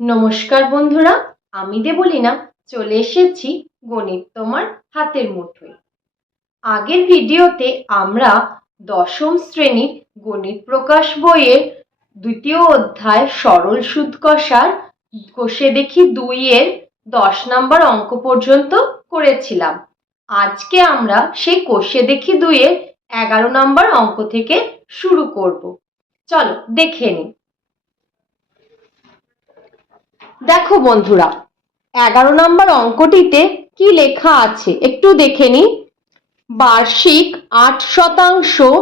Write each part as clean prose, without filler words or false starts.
নমস্কার বন্ধুরা, আমি দেবলীনা চলে এসেছি গণিত তোমার হাতের মুঠোয়। আগের ভিডিওতে আমরা দশম শ্রেণীর গণিত প্রকাশ বইয়ের দ্বিতীয় অধ্যায় সরল সুদ কষার কষে দেখি 2 এর 10 নম্বর অঙ্ক পর্যন্ত করেছিলাম। আজকে আমরা সেই কষে দেখি 2 এর 11 নম্বর অঙ্ক থেকে শুরু করব। চলো দেখে নিই। দেখো বন্ধুরা, 11 নম্বর অঙ্কটিতে কি লেখা আছে একটু দেখে নি। বার্ষিক 8%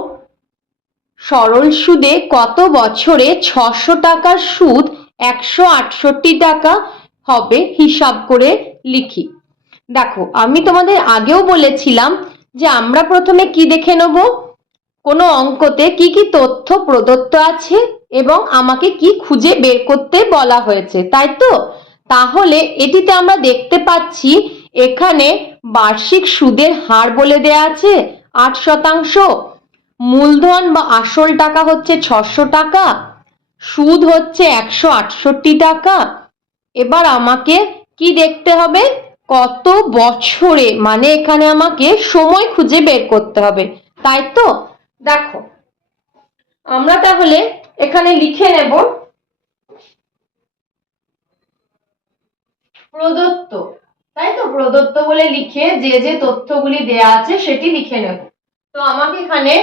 সরল সুদে কত বছরে 600 টাকার সুদ 168 টাকা হবে হিসাব করে লিখি। দেখো, আমি তোমাদের আগেও বলেছিলাম যে আমরা প্রথমে কি দেখে নেব, কোনো অঙ্কতে কি কি তথ্য প্রদত্ত আছে এবং আমাকে কি খুঁজে বের করতে বলা হয়েছে, তাই তো? তাহলে এটিতে আমরা দেখতে পাচ্ছি এখানে বার্ষিক সুদের হার বলে দেয়া আছে 8%, মূলধন বা আসল টাকা হচ্ছে 600 টাকা, সুদ হচ্ছে 168 টাকা। এবার আমাকে কি দেখতে হবে, কত বছরে, মানে এখানে আমাকে সময় খুঁজে বের করতে হবে, তাই তো? দেখো, আমরা তাহলে এখানে লিখে নেব প্রদত্ত, তাই তো? প্রদত্ত বলে লিখে যে যে তথ্যগুলি দেয়া আছে সেটি লিখে নেব। তো আমাকে এখানে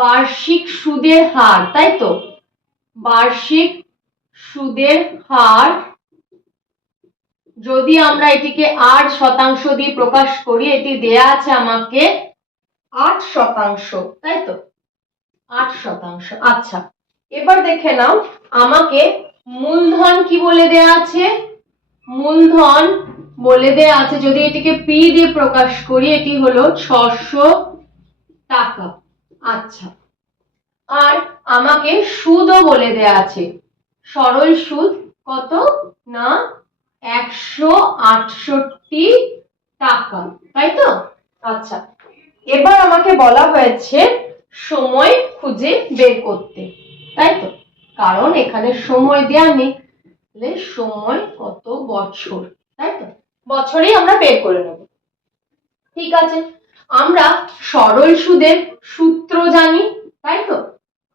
বার্ষিক সুদের হার, তাই তো, বার্ষিক সুদের হার যদি আমরা এটিকে 8% দিয়ে প্রকাশ করি, এটি দেয়া আছে আমাকে 8%, তাই তো? 8%। আচ্ছা, এবার দেখে নাও আমাকে মূলধন কি বলে দেয়া আছে। মূলধন বলে দেয়া আছে, যদি এটিকে পি দিয়ে প্রকাশ করি, এটি হলো 600 টাকা। আচ্ছা, আর আমাকে সুদও বলে দেয়া আছে, সরল সুদ কত না 168 টাকা, তাই তো? আচ্ছা, এবার আমাকে বলা হয়েছে সময় খুঁজে বের করতে, তাই তো? কারণ এখানে সময় দেয়া নেই, সময় কত বছর, তাই তো? বছরেই আমরা বের করে নেব। ঠিক আছে, আমরা সরল সুদের সূত্র জানি, তাই তো?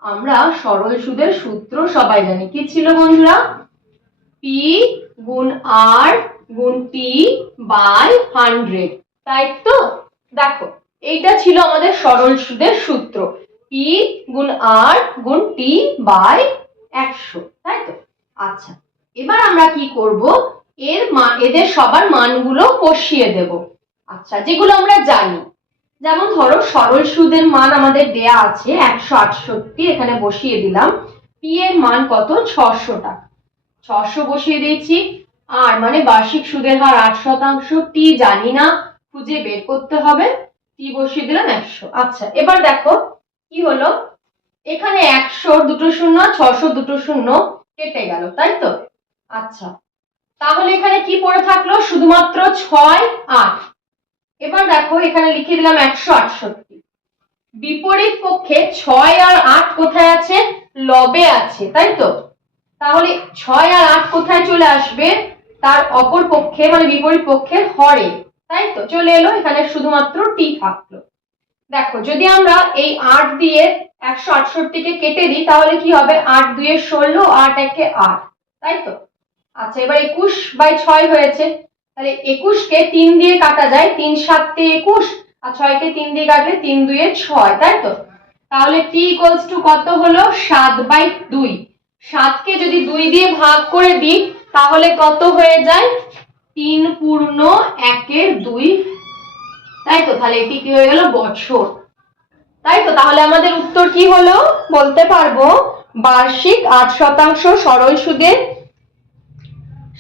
আমরা সরল সুদের সূত্র সবাই জানি, কি ছিল বন্ধুরা? পি গুণ আর গুণ টি বাই 100, তাই তো? দেখো, এইটা ছিল আমাদের সরল সুদের সূত্র, পি গুণ আর গুণ টি বাই 100, তাই তো? আচ্ছা, এবার আমরা কি করব, এদের সবার মানগুলো কষিয়ে দেব। আচ্ছা, যেগুলো আমরা জানি, যেমন ধরো সরল সুদের মান আমাদের দেয়া আছে 168, এখানে বসিয়ে দিলাম। পি এর মান কত? 600 টাকা, 600 বসিয়ে দিয়েছি। আর মানে বার্ষিক সুদের হার 8%, টি জানি না, খুঁজে বের করতে হবে, টি বসিয়ে দিলাম 100। আচ্ছা, এবার দেখো কি হলো, এখানে 100 দুটো শূন্য, 600 দুটো শূন্য কেটে গেল, তাই তো? আচ্ছা, তাহলে এখানে কি পড়ে থাকলো? শুধুমাত্র 6, 8। এবার দেখো এখানে লিখে দিলাম 168। বিপরীত পক্ষে 6 আর 8 কোথায় আছে? লবে আছে, তাই তো? তাহলে 6 আর 8 কোথায় চলে আসবে? তার অপর পক্ষে, মানে বিপরীত পক্ষের হরে, তাই তো? চলে এলো, এখানে শুধুমাত্র টি থাকলো। দেখো, যদি আমরা এই 8 দিয়ে 168 কেটে দিই তাহলে কি হবে? 8 2 16, 8 1 8, তাই তো? আচ্ছা, এবার 21/6 হয়েছে, তাহলে 21 কে 3 দিয়ে কাটা যায়, 3 7 21, আর 6 কে 3 দিয়ে কাটলে 3 2 6, তাই তো? তাহলে t ইকুয়ালস টু কত হলো? 7/2। 7 কে যদি 2 দিয়ে ভাগ করে দিই তাহলে কত হয়ে যায়? 3 পূর্ণ 1/2, তাই তো? তাহলে এটি কি হয়ে গেল? বছর, তাই তো? তাহলে আমাদের উত্তর কি হলো বলতে পারবো, বার্ষিক 8% সরল সুদে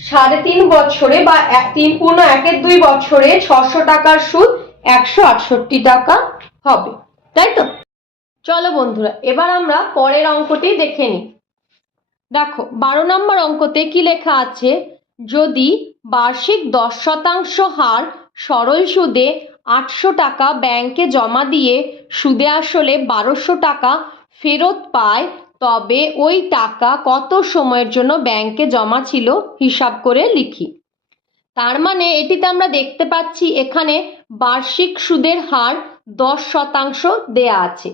3.5 বছরে বা 3 পূর্ণ 1/2 বছরে 600 টাকার সুদ 168 টাকা হবে, তাই তো? চলো বন্ধুরা, এবার আমরা পরের অঙ্কটি দেখে নিই। দেখো, 12 নম্বর অঙ্কতে কি লেখা আছে, যদি বার্ষিক 10% হার সরল সুদে 800 টাকা ব্যাংকে জমা দিয়ে সুদে আসলে 1200 টাকা ফেরত পায়, তবে ওই টাকা কত সময়ের জন্য ব্যাংকে জমা ছিল হিসাব করে লিখি। তার মানে এটিতে আমরা দেখতে পাচ্ছি এখানে বার্ষিক সুদের হার 10% দেয়া আছে।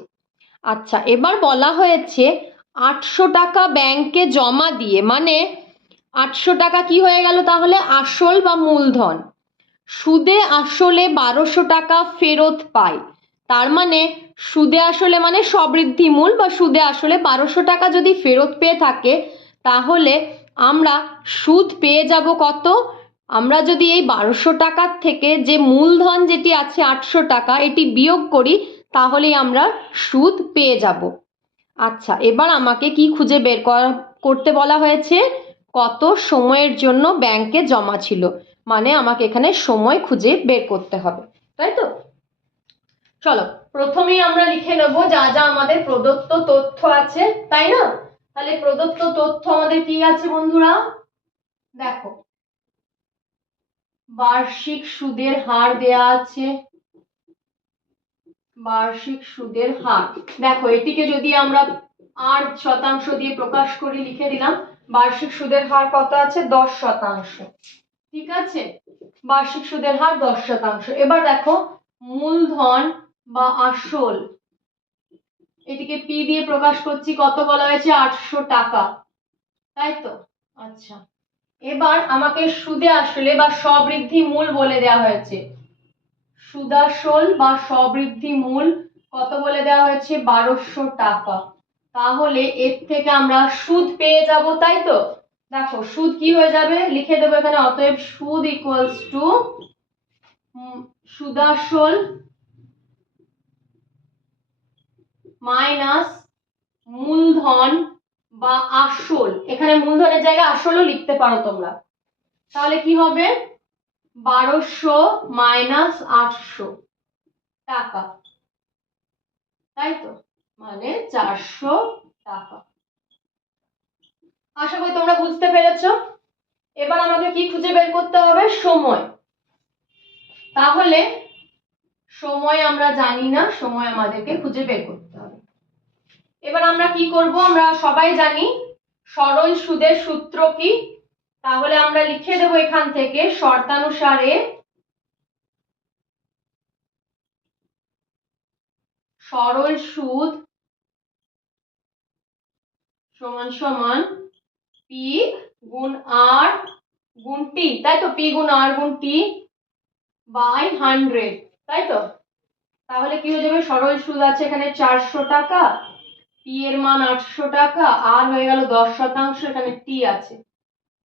আচ্ছা, এবার বলা হয়েছে 800 টাকা ব্যাংকে জমা দিয়ে, মানে 800 টাকা কি হয়ে গেল তাহলে, আসল বা মূলধন। সুদে আসলে 1200 টাকা ফেরত পায়। তার মানে সুদে আসলে মানে সবৃদ্ধি মূল বা সুদে আসলে 1200 টাকা যদি ফেরত পেয়ে থাকে, তাহলে আমরা সুদ পেয়ে যাব কত? আমরা যদি এই 1200 টাকার থেকে যে মূলধন যেটি আছে 800 টাকা এটি বিয়োগ করি, তাহলেই আমরা সুদ পেয়ে যাব। আচ্ছা, এবার আমাকে কি খুঁজে বের করতে বলা হয়েছে? কত সময়ের জন্য ব্যাংকে জমা ছিল, মানে আমাকে এখানে সময় খুঁজে বের করতে হবে, তাই তো? চলো প্রথমেই আমরা লিখে নেব যা যা আমাদের প্রদত্ত তথ্য আছে, তাই না? তাহলে প্রদত্ত তথ্য আমাদের কি আছে বন্ধুরা? দেখো, বার্ষিক সুদের হার দেয়া আছে। বার্ষিক সুদের হার, দেখো এটিকে যদি আমরা 8% দিয়ে প্রকাশ করি, লিখে দিলাম বার্ষিক সুদের হার কত আছে? 10%। ঠিক আছে, বার্ষিক সুদের হার 10%। এবার দেখো মূলধন বা আসল, এটিকে পি দিয়ে প্রকাশ করছি, কত বলা হয়েছে? 800 টাকা, তাই তো? আচ্ছা, এবার আমাকে সুদে আসলে বা সবৃদ্ধি মূল বলে দেওয়া হয়েছে। সুদাসল বা সবৃদ্ধি মূল কত বলে দেওয়া হয়েছে? 1200 টাকা। তাহলে এর থেকে আমরা সুদ পেয়ে যাব, তাই তো? দেখো সুদ কি হয়ে যাবে, লিখে দেবো এখানে, অতএব সুদ ইকুয়ালস টু সুদাসল মাইনাস মূলধন বা আসল, এখানে মূলধনের জায়গায় আসলও লিখতে পারো তোমরা। তাহলে কি হবে? 1200 মাইনাস 800 টাকা, তাই তো? মানে 400 টাকা। আশা করি তোমরা বুঝতে পেরেছো। এবার আমাকে কি খুঁজে বের করতে হবে? সময়। তাহলে সময় আমরা জানি না, সময় আমাদেরকে খুঁজে বের করতে হবে। এবার আমরা কি করব? আমরা সবাই জানি সরল সুদের সূত্র কি, তাহলে আমরা লিখে দেব এখান থেকে শর্তানুসারে সরল সুদ সমান সমান পি গুণ আর গুণ টি, তাই তো? পি গুণ আর গুণ টি বাই 100, তাই তো? তাহলে কি হয়ে যাবে? সরল সুদ আছে এখানে 400 টাকা, পি এর মান 800 টাকা, আর হয়ে গেল 10%, এখানে টি আছে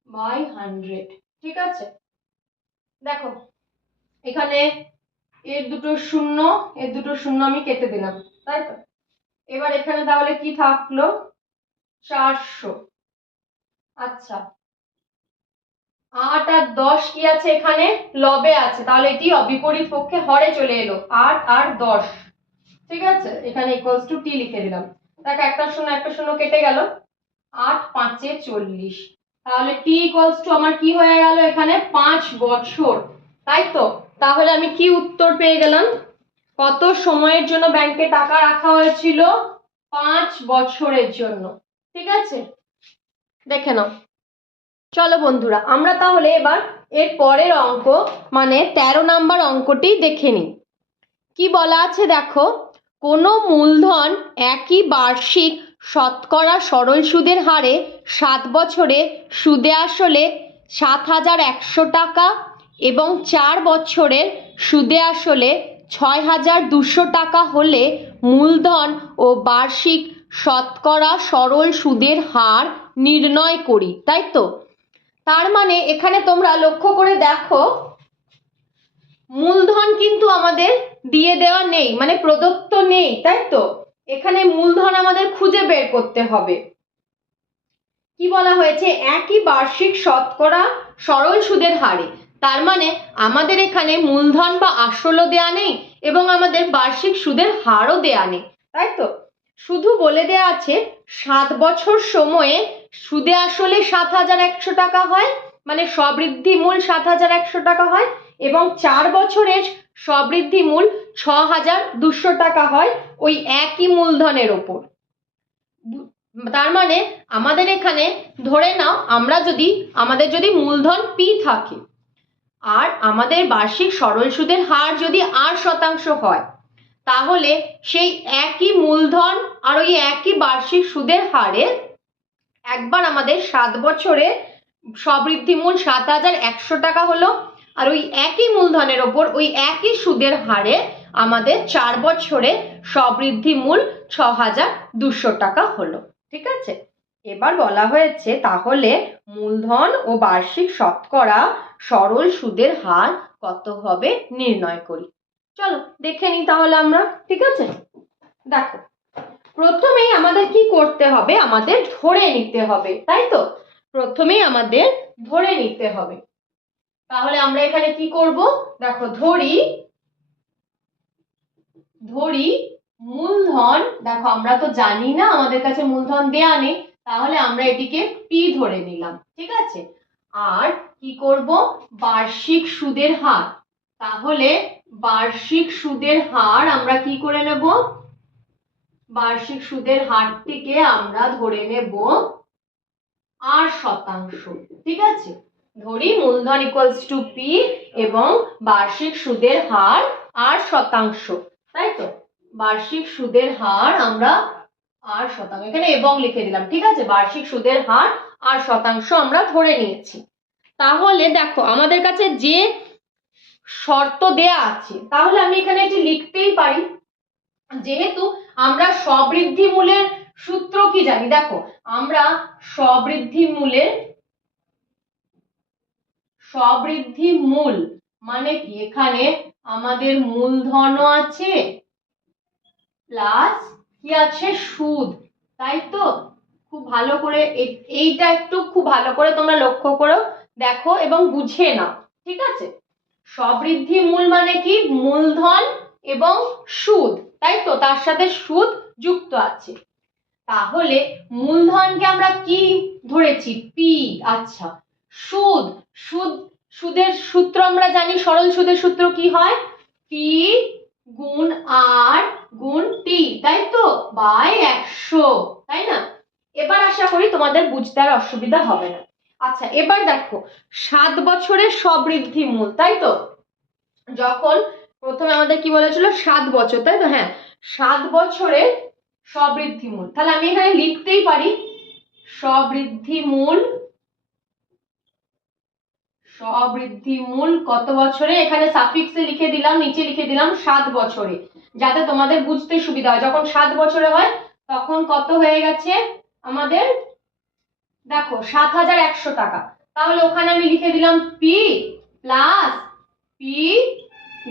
বাই 100। ঠিক আছে, দেখো এখানে এর দুটো শূন্য, এর দুটো শূন্য আমি কেটে দিলাম, তাই তো? এবার এখানে তাহলে কি থাকলো? 400। আচ্ছা, 8 আর 10 কি আছে এখানে? লবে আছে, তাহলে এটি বিপরীত পক্ষে হরে চলে এলো, 8 আর 10। ঠিক আছে, এখানে ইকুয়ালস টু টি লিখে দিলাম। দেখো একটা শূন্য কেটে গেল, 8 5 এ 40। তাহলে টি ইকুয়ালস টু আমার কি হয়ে গেল এখানে? 5 বছর, তাই তো? তাহলে আমি কি উত্তর পেয়ে গেলাম? কত সময়ের জন্য ব্যাংকে টাকা রাখা হয়েছিল? 5 বছরের জন্য। ঠিক আছে, দেখে নাও। চলো বন্ধুরা, আমরা তাহলে এবার এর পরের অঙ্ক মানে 13 নাম্বার অঙ্কটি দেখে নিই। কি বলা আছে দেখো, কোনো মূলধন একই বার্ষিক শতকরা সরল সুদের হারে 7 বছরে সুদে আসলে 7100 টাকা এবং 4 বছরের সুদে আসলে 6200 টাকা হলে মূলধন ও বার্ষিক শতকরা সরল সুদের হার নির্ণয় করি, তাই তো? তার মানে এখানে তোমরা লক্ষ্য করে দেখো, মূলধন কিন্তু আমাদের দিয়ে দেওয়া নেই, মানে প্রদত্ত নেই, তাই তো? এখানে মূলধন আমাদের খুঁজে বের করতে হবে। কি বলা হয়েছে? একই বার্ষিক শতকরা সরল সুদের হারে, তার মানে আমাদের এখানে মূলধন বা আসলও দেয়া নেই এবং আমাদের বার্ষিক সুদের হারও দেয়া নেই, তাই তো? শুধু বলে দেয়া আছে 7 বছর সময়ে সুদে আসলে 7100 টাকা হয়, মানে সবৃদ্ধি মূল 7100 টাকা হয়, এবং 4 বছরের সবৃদ্ধি মূল 6200 টাকা হয়, ওই একই মূলধনের ওপর। তার মানে আমাদের এখানে ধরে নাও আমাদের যদি মূলধন পি থাকে আর আমাদের বার্ষিক সরল সুদের হার যদি 8% হয়, তাহলে সেই একই মূলধন আর ওই একই বার্ষিক সুদের হারে একবার আমাদের 7 বছরে সবৃদ্ধি মূল 7,100 টাকা হলো, আর ওই একই মূলধনের ওপর ওই একই সুদের হারে আমাদের 4 বছরে সবৃদ্ধি মূল 6,200 টাকা হলো। ঠিক আছে, এবার বলা হয়েছে তাহলে মূলধন ও বার্ষিক শতকরা সরল সুদের হার কত হবে নির্ণয় করি। চলো দেখে নিই তাহলে আমরা। ঠিক আছে, দেখো প্রথমেই আমাদের কি করতে হবে, আমাদের ধরে নিতে হবে, তাই তো? প্রথমেই আমাদের ধরে নিতে হবে। তাহলে আমরা এখানে কি করব, দেখো ধরি মূলধন, দেখো আমরা তো জানি না, আমাদের কাছে মূলধন দেয়া নেই, তাহলে আমরা এটিকে পি ধরে নিলাম। ঠিক আছে, আর কি করব, বার্ষিক সুদের হার, তাহলে বার্ষিক সুদের হার আমরা কি করে নেব, বার্ষিক সুদের হারটিকে আমরা ধরে নেব 8%। ঠিক আছে, ধরি মূলধন ইকুয়ালস টু পি এবং বার্ষিক সুদের হার 8%, তাই তো? বার্ষিক সুদের হার আমরা 8%, এখানে এবং লিখে দিলাম। ঠিক আছে, বার্ষিক সুদের হার 8% আমরা ধরে নিয়েছি। তাহলে দেখো আমাদের কাছে যে শর্ত দেয়া আছে, তাহলে আমি এখানে এটি লিখতেই পারি, যেহেতু আমরা সবৃদ্ধি মূলের সূত্র কি জানি, দেখো আমরা সবৃদ্ধি মূল মানে কি, এখানে আমাদের মূলধনও আছে প্লাস কি আছে, সুদ, তাই তো? খুব ভালো করে এইটা একটু খুব ভালো করে তোমরা লক্ষ্য করো, দেখো এবং বুঝে নাও। ঠিক আছে, সবৃদ্ধি মূল মানে কি, মূলধন এবং সুদ, তাই তো? তার সাথে সুদ যুক্ত আছে। তাহলে মূলধনকে আমরা কি ধরেছি, পি। আচ্ছা, সুদের সূত্র আমরা জানি, সরল সুদের সূত্র কি হয়, পি গুণ আর গুণ টি, তাই তো, বাই 100, তাই না? এবার আশা করি তোমাদের বুঝতে আর অসুবিধা হবে না। আচ্ছা, এবার দেখো 7 বছরের সবৃদ্ধি মূল, তাই তো? যখন প্রথমে আমাদের কি বলেছিল 7 বছর, তাই তো? হ্যাঁ, 7 বছরের সবৃদ্ধি মূল, তাহলে আমি এখানে লিখতেই পারি সবৃদ্ধি মূল কত বছরে, এখানে সাফিক্সে লিখে দিলাম, নিচে লিখে দিলাম 7 বছরে, যাতে তোমাদের বুঝতে সুবিধা হয়। যখন 7 বছরে হয় তখন কত হয়ে গেছে আমাদের, দেখো 7,100 টাকা, তাহলে ওখানে আমি লিখে দিলাম পি প্লাস পি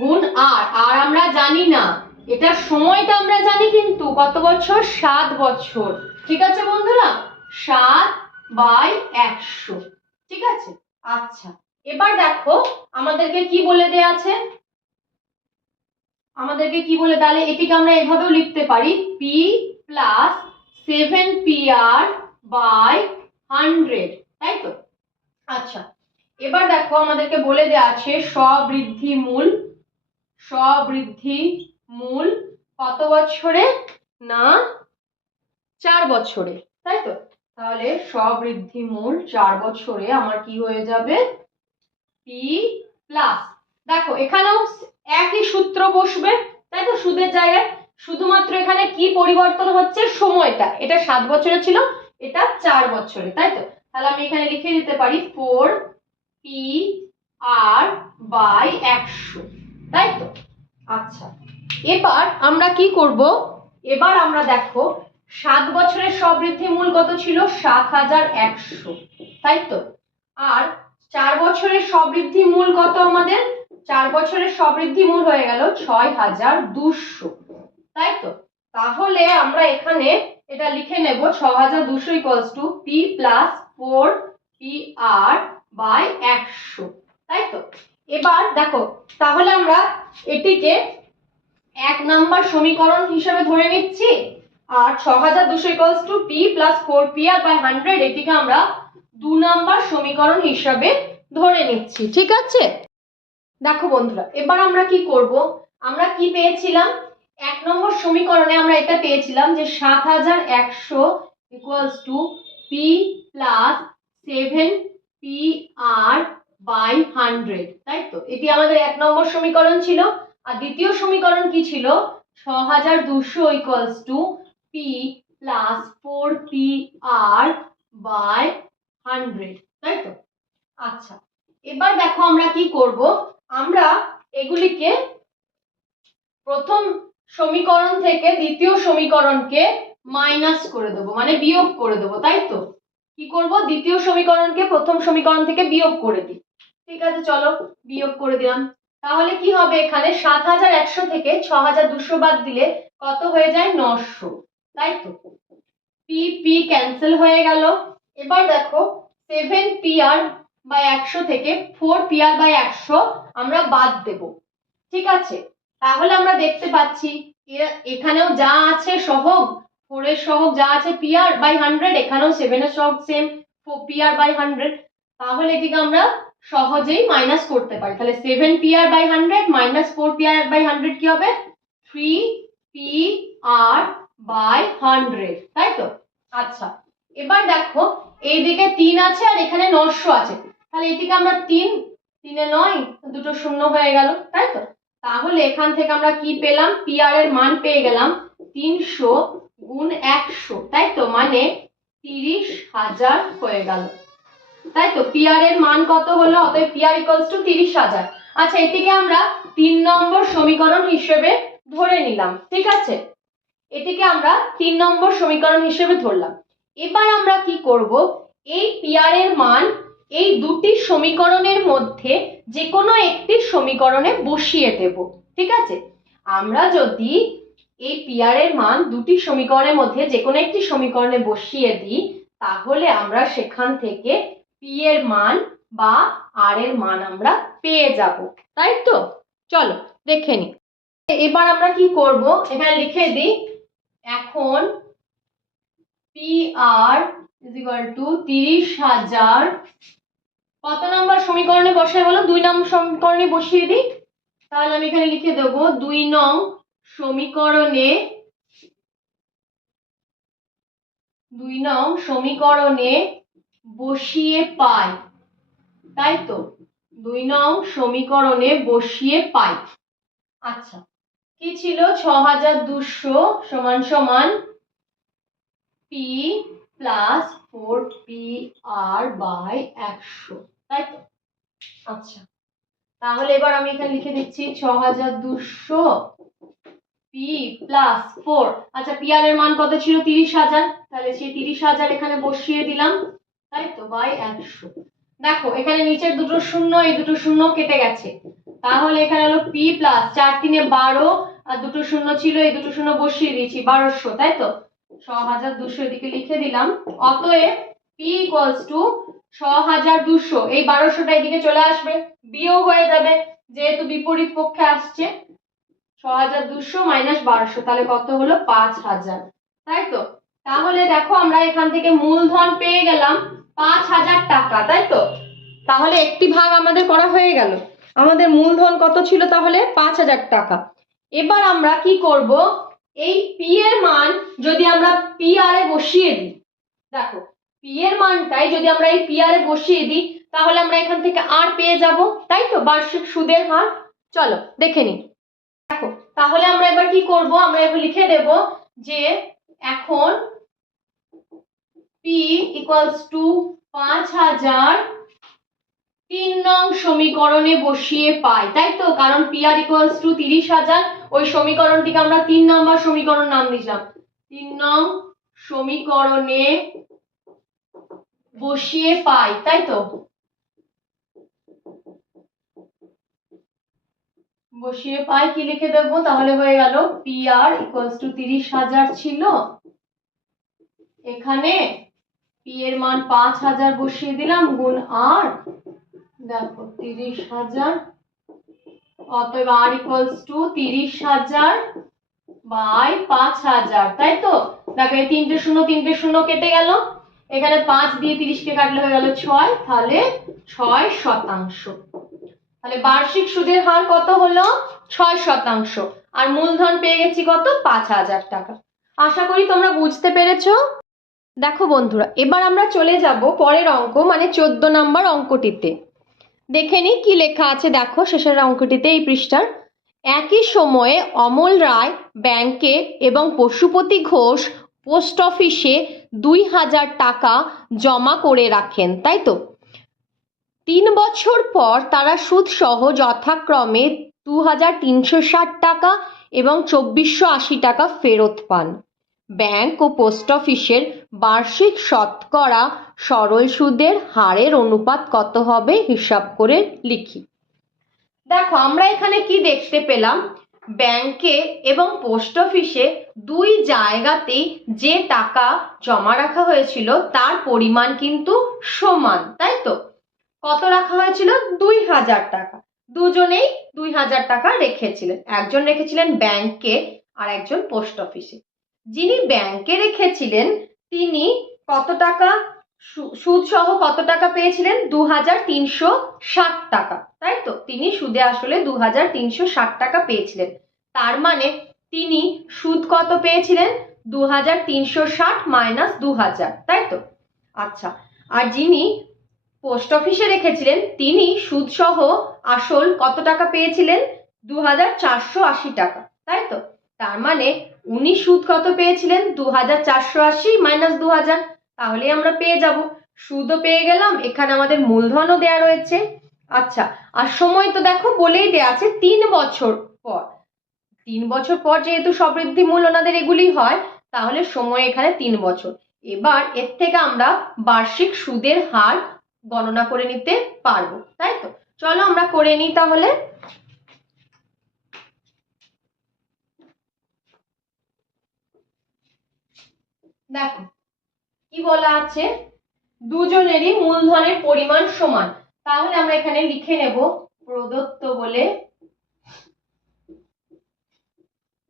গুণ আর, আর আমরা জানি না, এটা সময়টা আমরা জানি, কিন্তু কত বছর, 7 বছর। ঠিক আছে বন্ধুরা, 7/100। ঠিক আছে, আচ্ছা এবার দেখো আমাদেরকে কি বলে দেয়া আছে, তাহলে এটিকে আমরা এভাবেও লিখতে পারি, পি প্লাস 7PR/100, তাই তো? আচ্ছা, এবার দেখো আমাদেরকে বলে দেয়া আছে সবৃদ্ধি মূল কত বছরে, না 4 বছরে, তাই তো? তাহলে সবৃদ্ধি মূল 4 বছরে আমার কি হয়ে যাবে, পি প্লাস, দেখো এখানেও একই সূত্র বসবে, তাই তো? সুদের জায়গায় শুধুমাত্র এখানে কি পরিবর্তন হচ্ছে, সময়টা, এটা 7 বছরে ছিল, এটা 4 বছরে, তাই তো? তাহলে আমি এখানে লিখে দিতে পারি 4PR/100, তাই তো? আচ্ছা, এবার আমরা কি করব, এবার আমরা দেখো 7 বছরের সবৃদ্ধি মূল কত ছিল, 7,100, তাই তো? আর 4 বছরের সবৃদ্ধি মূল কত আমাদের, 4 বছরের সবৃদ্ধি মূল হয়ে গেল 6,200, তাই তো? তাহলে আমরা এখানে এটা লিখে নেব 6,200 equals to P plus 4PR/100, তাই তো? এবার দেখো তাহলে আমরা এটিকে 1 নাম্বার সমীকরণ হিসেবে ধরে নিচ্ছি, আর 6,200 equals to P plus 4PR/100 এটিকে আমরা 2 নাম্বার সমীকরণ হিসেবে ধরে নিচ্ছি। ঠিক আছে, দেখো বন্ধুরা এবার আমরা কি করব, আমরা কি পেয়েছিলাম, 1 নম্বর সমীকরণে আমরা এটা পেয়েছিলাম যে 7,100 equals to P plus 7PR by 100, তাই তো? এটি আমাদের 1 নম্বর সমীকরণ ছিল। আর দ্বিতীয় সমীকরণ কি ছিল? 6200 equals to P plus 4PR by 100, তাই তো? আচ্ছা, এবার দেখো আমরা কি করব, আমরা এগুলিকে প্রথম সমীকরণ থেকে দ্বিতীয় সমীকরণকে মাইনাস করে দেবো, মানে বিয়োগ করে দেবো, তাই তো? কি করব, দ্বিতীয় সমীকরণকে প্রথম সমীকরণ থেকে বিয়োগ করে দিই। ঠিক আছে, চলো বিয়োগ করে দিলাম। তাহলে কি হবে, এখানে 7100 থেকে 6200 বাদ দিলে কত হয়ে যায়? 900, তাই তো? পি পি ক্যান্সেল হয়ে গেল। এবার দেখো 7PR বাই 100 থেকে 4PR বাই 100 আমরা বাদ দেব। ঠিক আছে, তাহলে আমরা দেখতে পাচ্ছি এখানেও যা আছে সহগ, 4 এর সহগ যা আছে PR বাই 100, এখানেও 7 এর সহগ সেম PR বাই 100। তাহলে এটিকে আমরা সহজেই মাইনাস করতে পারি। তাহলে 7PR by 100 minus 4PR by 100 কি হবে? 3PR বাই 100, তাই তো? আচ্ছা, এবার দেখো এইদিকে 3 আছে আর এখানে 900 আছে, তাহলে এটিকে আমরা 3 3 এ 9, দুটো শূন্য হয়ে গেল, তাই তো? তাহলে এখান থেকে আমরা কি পেলাম? PR এর মান পেয়ে গেলাম 300 গুণ 100, তাই তো? মানে 30,000 হয়ে গেল, তাই তো? PR এর মান কত হলো? অতএব PR ইকুয়ালস টু 30,000। আচ্ছা, এটিকে আমরা 3 নম্বর সমীকরণ হিসেবে ধরে নিলাম। ঠিক আছে, এটিকে আমরা 3 নম্বর সমীকরণ হিসেবে ধরলাম। এবার আমরা কি করব, এই PR এর মান এই দুটি সমীকরণের মধ্যে যে কোনো একটি সমীকরণে বসিয়ে দেব। ঠিক আছে, আমরা যদি এই PR এর মান দুটি সমীকরণের মধ্যে যে কোনো একটি সমীকরণে বসিয়ে দিই, তাহলে আমরা সেখান থেকে P এর মান বা R এর মান আমরা পেয়ে যাব, তাই তো? চলো দেখে নিই। এবার আমরা কি করব, এখানে লিখে দিই, এখন PR ইজ ইকুয়াল টু 30,000 কত নম্বর সমীকরণে বসে বলো? 2 নম্বর সমীকরণে বসিয়ে দিই। তাহলে আমি এখানে লিখে দেব 2 নং সমীকরণে বসিয়ে পাই, তাই তো? 2 নং সমীকরণে বসিয়ে পাই। আচ্ছা, কি ছিল? 6200 সমান সমান P প্লাস 4PR বাই 100, তাই তো? আচ্ছা, তাহলে এবার আমি এখানে লিখে দিচ্ছি 6200 P প্লাস 4। আচ্ছা, PR এর মান কত ছিল? 30,000, তাহলে সেই 30,000 এখানে বসিয়ে দিলাম, তাই তো? বাই 100। দেখো এখানে নিচের দুটো শূন্য, এই দুটো শূন্য কেটে গেছে, তাহলে এখানে হলো P প্লাস 4 3 এ 12 আর দুটো শূন্য ছিল, এই দুটো শূন্য বসিয়ে দিয়েছি, 1200, তাই তো? 6200 এদিকে লিখে দিলাম। অতএব P ইকুয়ালস টু 6200, এই 1200টা এদিকে চলে আসবে, বিয়োগ হয়ে যাবে যেহেতু বিপরীত পক্ষে আসছে। 6200 মাইনাস 1200, তাহলে কত হলো? 5000, তাই তো? তাহলে দেখো আমরা এখান থেকে মূলধন পেয়ে গেলাম 5000 টাকা, তাই তো? তাহলে একটি ভাগ আমাদের করা হয়ে গেল। আমাদের মূলধন কত ছিল তাহলে? 5000 টাকা। এবার আমরা কি করব, এই P এর মান যদি আমরা PR এ বসিয়ে দিই, দেখো P এর মানটাই যদি আমরা এই PR এ বসিয়ে দিই, তাহলে আমরা এখান থেকে R পেয়ে যাব, তাই তো? বার্ষিক সুদের হার। চলো দেখে নিই। দেখো তাহলে আমরা এবার কি করব, আমরা এবার লিখে দেব যে এখন P ইকুয়ালস টু 5000 3 নং সমীকরণে বসিয়ে পাই, তাই তো? কারণ PR ইকুয়ালস টু 30,000, ওই সমীকরণটিকে আমরা 3 নম্বর সমীকরণ নাম দিলাম। 3 নং সমীকরণে বসিয়ে পাই, তাই তো? বসিয়ে পাই কি লিখে দেবো, তাহলে হয়ে গেল PR ইকুয়ালস টু 30,000 ছিল, এখানে P এর মান 5000 বসিয়ে দিলাম গুণ R, দেখো 30,000, অতএব R ইকুয়ালস টু 30,000 বাই 5000, তাই তো? দেখো এই তিনটে শূন্য কেটে গেল, এখানে 5 দিয়ে 30 কে কাটলে হয়ে গেল 6, তাহলে 6%। তাহলে বার্ষিক সুদের হার কত হলো? 6%। আর মূলধন পেয়ে গেছি কত? 5000 টাকা। আশা করি তোমরা বুঝতে পেরেছো। দেখো বন্ধুরা, এবার আমরা চলে যাব পরের অঙ্ক মানে 14 নম্বর অঙ্কটিতে। দেখে নি কি লেখা আছে। দেখো শেষের অঙ্কটিতে এই পৃষ্ঠার, একই সময়ে অমল রায় ব্যাংকে এবং পশুপতি ঘোষ পোস্ট অফিসে 2000 টাকা জমা করে রাখেন, তাই তো? 3 বছর পর তারা সুদ সহ যথাক্রমে 2360 টাকা এবং 2480 টাকা ফেরত পান। ব্যাংক ও পোস্ট অফিসের বার্ষিক শতকরা সরল সুদের হারের অনুপাত কত হবে হিসাব করে লিখি। দেখো আমরা এখানে কি দেখতে পেলাম, ব্যাংকে এবং পোস্ট অফিসে দুই জায়গাতেই যে টাকা জমা রাখা হয়েছিল তার পরিমাণ কিন্তু সমান, তাই তো? কত রাখা হয়েছিল? 2000 টাকা। দুজনেই 2000 টাকা রেখেছিলেন, একজন রেখেছিলেন ব্যাংকে আর একজন পোস্ট অফিসে। যিনি ব্যাংকে রেখেছিলেন তিনি কত টাকা সুদ সহ কত টাকা পেয়েছিলেন? 2360 টাকা, তাই তো? তিনি সুদে আসলে 2360 টাকা পেয়েছিলেন। তার মানে তিনি সুদ কত পেয়েছিলেন? 2360 মাইনাস 2000, তাই তো? আচ্ছা, আর যিনি পোস্ট অফিসে রেখেছিলেন তিনি সুদ সহ আসল কত টাকা পেয়েছিলেন? 2480 টাকা, তাই তো? তার মানে উনি সুদ কত পেয়েছিলেন? 2480 মাইনাস 2000। তাহলে আমরা পেয়ে যাব, সুদও পেয়ে গেলাম, এখানে আমাদের মূলধনও দেয়া রয়েছে। আচ্ছা, আর সময় তো দেখো বলেই দেয়া আছে 3 বছর পর। 3 বছর পর যেহেতু সবৃদ্ধি মূল ওনাদের এগুলি হয়, তাহলে সময় এখানে 3 বছর। এবার এর থেকে আমরা বার্ষিক সুদের হার গণনা করে নিতে পারবো, তাই তো? চলো আমরা করে নিই তাহলে। দেখো কি বলা আছে, দুজনেরই মূলধনের পরিমাণ সমান। তাহলে আমরা এখানে লিখে নেব প্রদত্ত বলে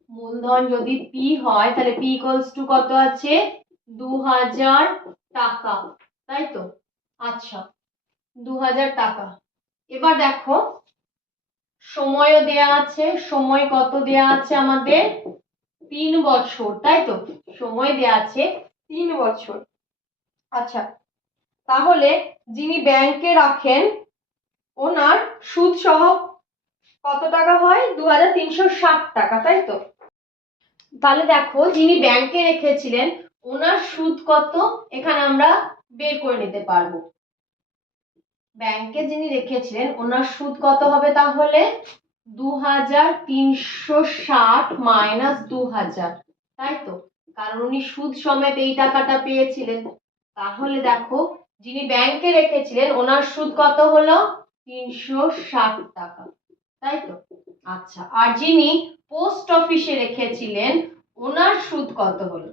মূলধন যদি পি হয় তাহলে পি ইকুয়ালস টু কত আছে? 2000 টাকা, তাই তো? আচ্ছা, 2000 টাকা। এবার দেখো সময়ও দেয়া আছে, সময় কত দেয়া আছে আমাদের? 3 বছর, তাই তো? সময় দেয়া আছে 3 বছর। আচ্ছা, তাহলে যিনি ব্যাংকে রাখেন ওনার সুদ সহ কত টাকা হয়? 2360 টাকা, তাই তো? তাহলে দেখো যিনি ব্যাংকে রেখেছিলেন ওনার সুদ কত, এখানে আমরা বের করে নিতে পারবো। ব্যাংকে যিনি রেখেছিলেন ওনার সুদ কত হবে তাহলে? 2360 মাইনাস 2000, তাই তো? কারণ উনি সুদ সমেত এই টাকাটা পেয়েছিলেন। তাহলে দেখো যিনি ব্যাংকে রেখেছিলেন ওনার সুদ কত হলো? 360 টাকা, তাই তো? আচ্ছা, আর যিনি পোস্ট অফিসে রেখেছিলেন ওনার সুদ কত হলো?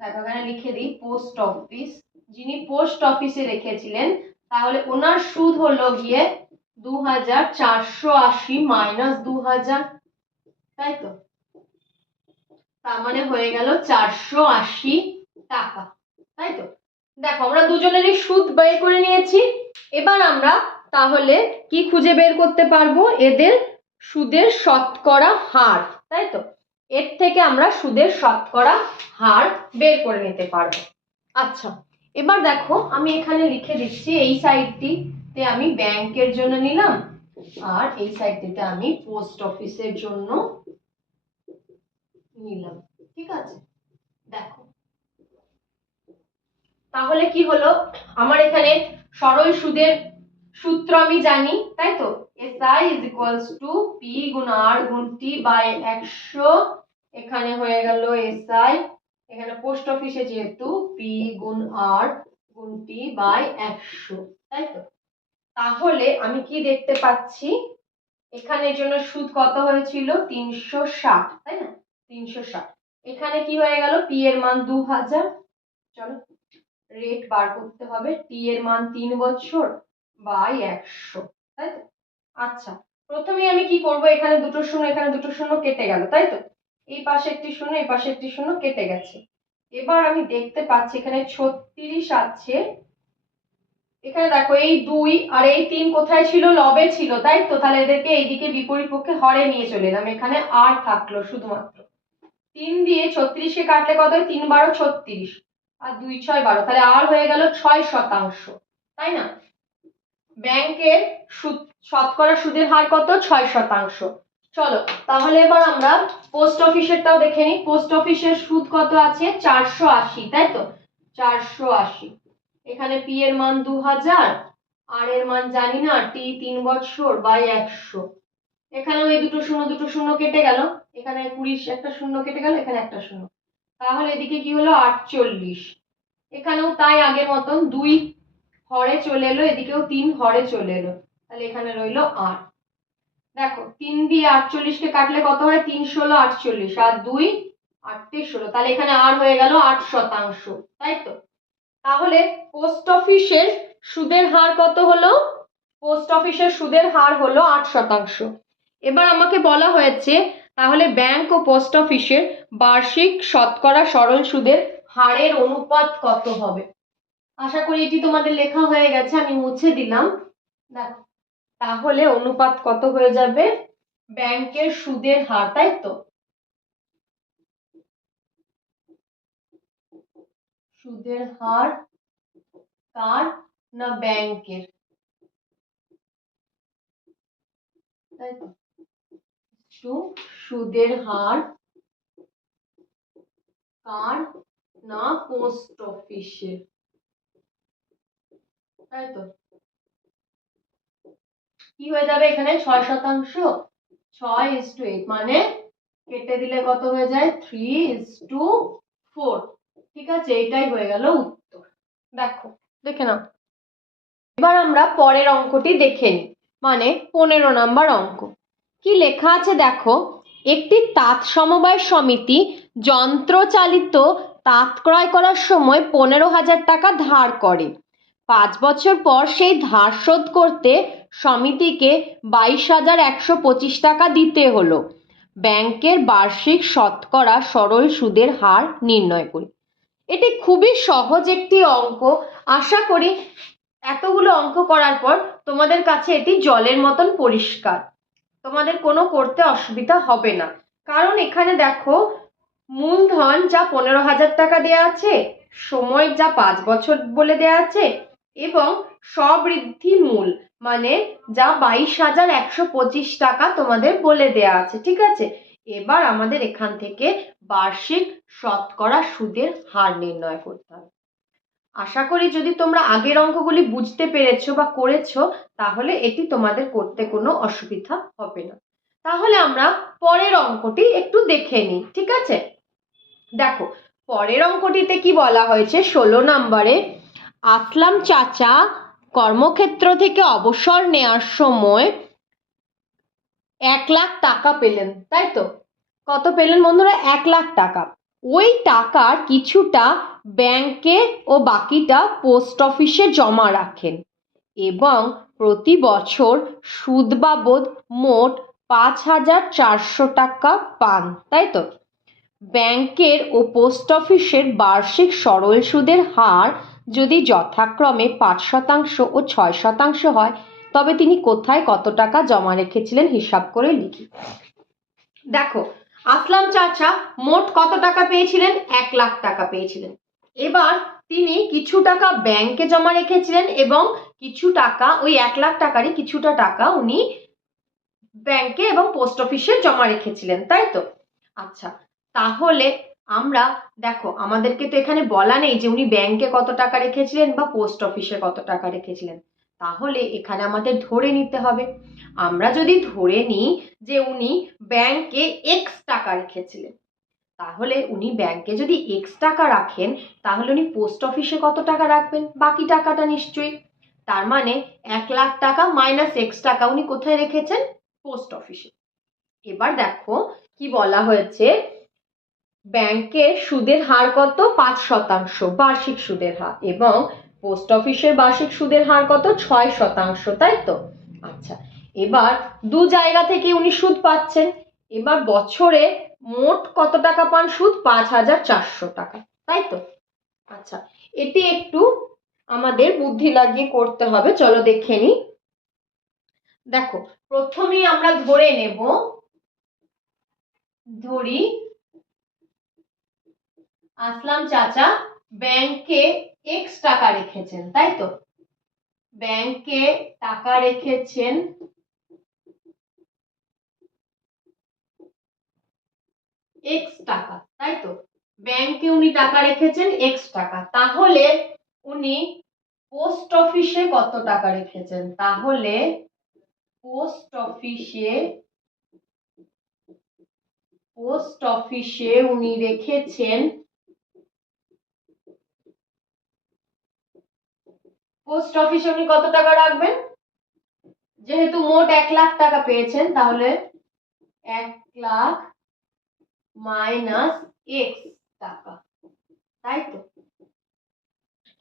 দেখো এখানে লিখে দিই পোস্ট অফিস। যিনি পোস্ট অফিসে রেখেছিলেন তাহলে ওনার সুদ হলো গিয়ে 2480 মাইনাস 2000, তাই তো? তার মানে হয়ে গেল 480 টাকা, তাই তো? দেখো আমরা দুজনেরই সুদ বের করে নিয়েছি। এবার আমরা তাহলে কি খুঁজে বের করতে পারবো? এদের সুদের শতকরা হার, তাই তো? এর থেকে আমরা সুদের শতকরা হার বের করে নিতে পারবো। আচ্ছা, এবার দেখো আমি এখানে লিখে দিচ্ছি, এই সাইডটিতে আমি ব্যাংকের জন্য নিলাম আর এই সাইডটিতে আমি পোস্ট অফিসের জন্য নিলাম, ঠিক আছে? দেখো তাহলে কি হলো, আমার এখানে সরল সুদের সূত্র আমি জানি, তাই তো? SI is equals to P গুণ R গুণ T বাই 100। এখানে হয়ে গেল SI, এখানে পোস্ট অফিসে যেহেতু P গুণ R গুণ T বাই 100, তাই তো? তাহলে আমি কি দেখতে পাচ্ছি, এখানের জন্য সুদ কত হয়েছিল? 360, তাই না? 360। এখানে কি হয়ে গেল? P এর মান 2000। চলো রেট বার করতে হবে। T এর মান 3 বছর বাই 100, তাই তো? আচ্ছা, প্রথমে আমি কি করব, এখানে দুটো শূন্য এখানে দুটো শূন্য কেটে গেল, তাই তো? এই পাশে একটি শূন্য এই পাশে একটি শূন্য কেটে গেছে। এবার আমি দেখতে পাচ্ছি এখানে 36 আছে। এখানে দেখো এই 2 আর এই 3 কোথায় ছিল? লবে ছিল, তাই তো? তাহলে এদেরকে এইদিকে বিপরীত পক্ষে হরে নিয়ে চলে এলাম, এখানে আর থাকলো শুধুমাত্র 3 দিয়ে 36 কে কাটলে কত হয়? 3 12 36। আর 2 6 12, তাহলে আর হয়ে গেল 6%, তাই না? ব্যাংকের সুদ, শতকরা সুদের হার কত? 6%। চলো তাহলে এবার আমরা পোস্ট অফিসেরটাও দেখে নিই। পোস্ট অফিসের সুদ কত আছে? 480, তাই তো? 480। এখানে পি এর মান 2000, আর এর মান জানি না, টি 3 বছর বাই 100। এখানেও এই দুটো শূন্য কেটে গেল, এখানে 20 একটা শূন্য কেটে গেল, এখানে একটা শূন্য, তাহলে এদিকে কি হলো? 48। এখানেও তাই আগের মতন 2 হরে চলে এলো, এদিকেও 3 হরে চলে এলো, তাহলে এখানে রইলো 8। দেখো 3 দিয়ে 48 কে কাটলে কত হয়? 3 16 48, আর 2 8 16, তাহলে এখানে আর হয়ে গেল 8%, তাই তো? তাহলে পোস্ট অফিসের সুদের হার কত হলো? পোস্ট অফিসের সুদের হার হলো 8%। এবার আমাকে বলা হয়েছে তাহলে ব্যাংক ও পোস্ট অফিসের বার্ষিক শতকরা সরল সুদের হারের অনুপাত কত হবে? আশা করি এটি তোমাদের লেখা হয়ে গেছে, আমি মুছে দিলাম। দেখো তাহলে অনুপাত কত হয়ে যাবে? ব্যাংকের সুদের হার, তাই তো? সুদের হার কার? না ব্যাংকের, তাই তো? সুদের হার কার? না পোস্ট অফিসের, তাই তো? কি হয়ে যাবে এখানে? 6%, 6:8, মানে কেটে দিলে কত হয়ে যায়? 3:4। ঠিক আছে, এটাই হয়ে গেল উত্তর। দেখো দেখে নাও। এবার আমরা পরের অঙ্কটি দেখে নিই, মানে 15 নাম্বার অঙ্ক। কি লেখা আছে দেখো? একটি তাঁত সমবায় সমিতি যন্ত্রচালিত তাঁত ক্রয় করার সময় 15,000 টাকা ধার করে। 5 বছর পর সেই ধার শোধ করতে সমিতিকে 22,125 টাকা দিতে হলো। ব্যাংকের বার্ষিক শতকরা সরল সুদের হার নির্ণয় করি। এটি খুবই সহজ একটি অঙ্ক। আশা করি এতগুলো অঙ্ক করার পর তোমাদের কাছে এটি জলের মতন পরিষ্কার, তোমাদের কোনো করতে অসুবিধা হবে না। কারণ এখানে দেখো মূলধন যা 15,000 টাকা দেয়া আছে, সময় যা 5 বছর বলে দেয়া আছে, এবং সবৃদ্ধি মূল মানে যা 22,125 টাকা তোমাদের বলে দেয়া আছে। ঠিক আছে, এবার আমাদের এখান থেকে বার্ষিক শতকরা সুদের হার নির্ণয় করতে হবে। আশা করি যদি তোমরা আগের অঙ্কগুলি বুঝতে পেরেছো বা করেছো, তাহলে এটি তোমাদের করতে কোনো অসুবিধা হবে না। তাহলে আমরা পরের অঙ্কটি একটু দেখে নিই। ঠিক আছে, দেখো পরের অঙ্কটিতে কি বলা হয়েছে? 16 নম্বরে, আসলাম চাচা কর্মক্ষেত্র থেকে অবসর নেওয়ার সময় 1,00,000 টাকা পেলেন, তাই তো? কত পেলেন বন্ধুরা? 1,00,000 টাকা। ওই টাকার কিছুটা ব্যাংকে ও বাকিটা পোস্ট অফিসে জমা রাখেন এবং প্রতি বছর সুদ বাবদ মোট 5,400 টাকা পান, তাই তো? ব্যাংকের ও পোস্ট অফিসের বার্ষিক সরল সুদের হার যদি যথাক্রমে 5% ও 6% হয়, তবে তিনি কোথায় কত টাকা জমা রেখেছিলেন হিসাব করে লিখি। দেখো আসলাম চাচা মোট কত টাকা পেয়েছিলেন? 1,00,000 টাকা পেয়েছিলেন। এবার তিনি কিছু টাকা ব্যাংকে জমা রেখেছিলেন এবং কিছু টাকা, ওই 1,00,000 টাকারই কিছুটা টাকা উনি ব্যাংকে এবং পোস্ট অফিসে জমা রেখেছিলেন, তাই তো? আচ্ছা, তাহলে আমরা দেখো আমাদেরকে তো এখানে বলা নেই যে উনি ব্যাংকে কত টাকা রেখেছিলেন বা পোস্ট অফিসে কত টাকা রেখেছিলেন। তাহলে এখানে আমাদের ধরে নিতে হবে। আমরা যদি ধরে নিই যে উনি ব্যাংকে এক্স টাকা রেখেছিলেন, তাহলে উনি ব্যাংকে যদি এক্স টাকা রাখেন, তাহলে উনি পোস্ট অফিসে কত টাকা রাখবেন? বাকি টাকাটা নিশ্চয়ই। তার মানে 1,00,000 টাকা মাইনাস এক্স টাকা উনি কোথায় রেখেছেন? পোস্ট অফিসে। এবার দেখো কি বলা হয়েছে, ব্যাংকের সুদের হার কত? 5% বার্ষিক সুদের হার, এবং পোস্ট অফিসের বার্ষিক সুদের হার কত? 6%, তাই তো? আচ্ছা, এবার দু জায়গা থেকে উনি সুদ পাচ্ছেন। এবার বছরে মোট কত টাকা পান সুদ? 5,400 টাকা, তাই তো? আচ্ছা, এটি একটু আমাদের বুদ্ধি লাগিয়ে করতে হবে, চলো দেখে নিই। দেখো প্রথমেই আমরা ধরে নেব, ধরি আসলাম চাচা ব্যাংকে এক্স টাকা রেখেছেন, তাই তো? ব্যাংকে টাকা রেখেছেন এক্স টাকা, তাই তো? ব্যাংকে উনি টাকা রেখেছেন এক্স টাকা, তাহলে উনি পোস্ট অফিসে কত টাকা রেখেছেন? তাহলে পোস্ট অফিসে উনি রেখেছেন, পোস্ট অফিসে উনি কত টাকা রাখবেন? যেহেতু মোট 1,00,000 টাকা পেয়েছেন, তাহলে 1,00,000 মাইনাস এক্স টাকা, তাই তো?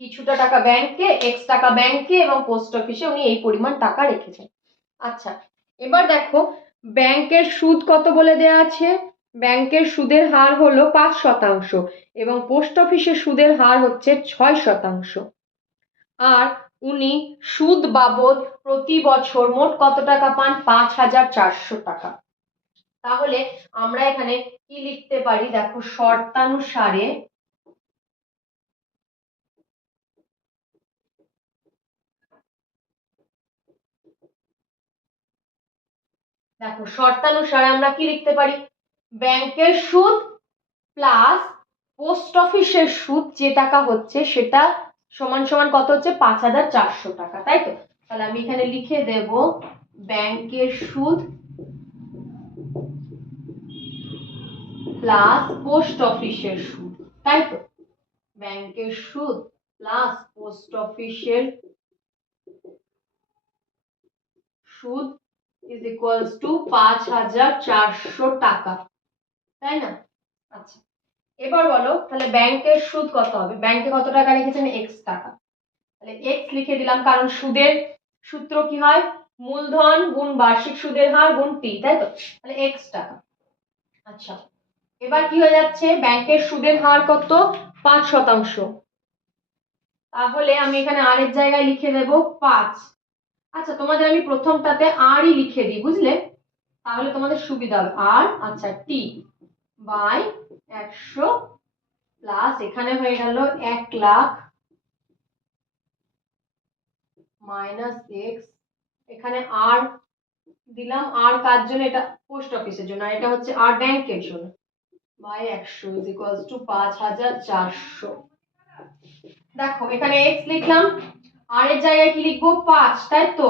কিছুটা টাকা ব্যাংকে, এক্স টাকা ব্যাংকে, এবং পোস্ট অফিসে উনি এই পরিমাণ টাকা রেখেছেন। আচ্ছা, এবার দেখো ব্যাংকের সুদ কত বলে দেয়া আছে। ব্যাংকের সুদের হার হলো 5% এবং পোস্ট অফিসের সুদের হার হচ্ছে 6%। আর উনি সুদ বাবদ প্রতি বছর মোট কত টাকা পান? 5,400 টাকা। তাহলে আমরা এখানে কি লিখতে পারি? দেখো, শর্তানুসারে আমরা কি লিখতে পারি? ব্যাংকের সুদ প্লাস পোস্ট অফিসের সুদ যে টাকা হচ্ছে সেটা সমান সমান কত হচ্ছে? 5,400 টাকা, তাই তো? তাহলে আমি এখানে লিখে দেব ব্যাংকের সুদ প্লাস পোস্ট অফিসের সুদ, তাই তো? ব্যাংকের সুদ প্লাস পোস্ট অফিসের সুদ ইজ ইকুয়ালস টু 5,400 টাকা, তাই না? আচ্ছা, এবার বলো তাহলে ব্যাংকের সুদ কত হবে? ব্যাংকে কত টাকা রেখেছেন? এক্স টাকা। তাহলে এক্স লিখে দিলাম, কারণ সুদের সূত্র কি হয়? মূলধন গুণ বার্ষিক সুদের হার গুণ টি, তাই তো? তাহলে এক্স টাকা। আচ্ছা, এবার কি হয়ে যাচ্ছে? ব্যাংকের সুদের হার কত? 5%। তাহলে আমি এখানে আর এর জায়গায় লিখে দেব 5। আচ্ছা, তোমাদের আমি প্রথমটাতে আরই লিখে দিই, বুঝলে? তাহলে তোমাদের সুবিধা হবে। আর আচ্ছা, টি বাই 100 প্লাস এখানে হয়ে গেল 1,00,000 মাইনাস এক্স, এখানে আর দিলাম। আর কার জন্য? এটা পোস্ট অফিসের জন্য, আর এটা হচ্ছে আর ব্যাংকের জন্য, বাই 100 ইজ ইকুয়ালস টু 5,400। দেখো এখানে এক্স লিখলাম, আর এর জায়গায় কি লিখবো? 5, তাই তো?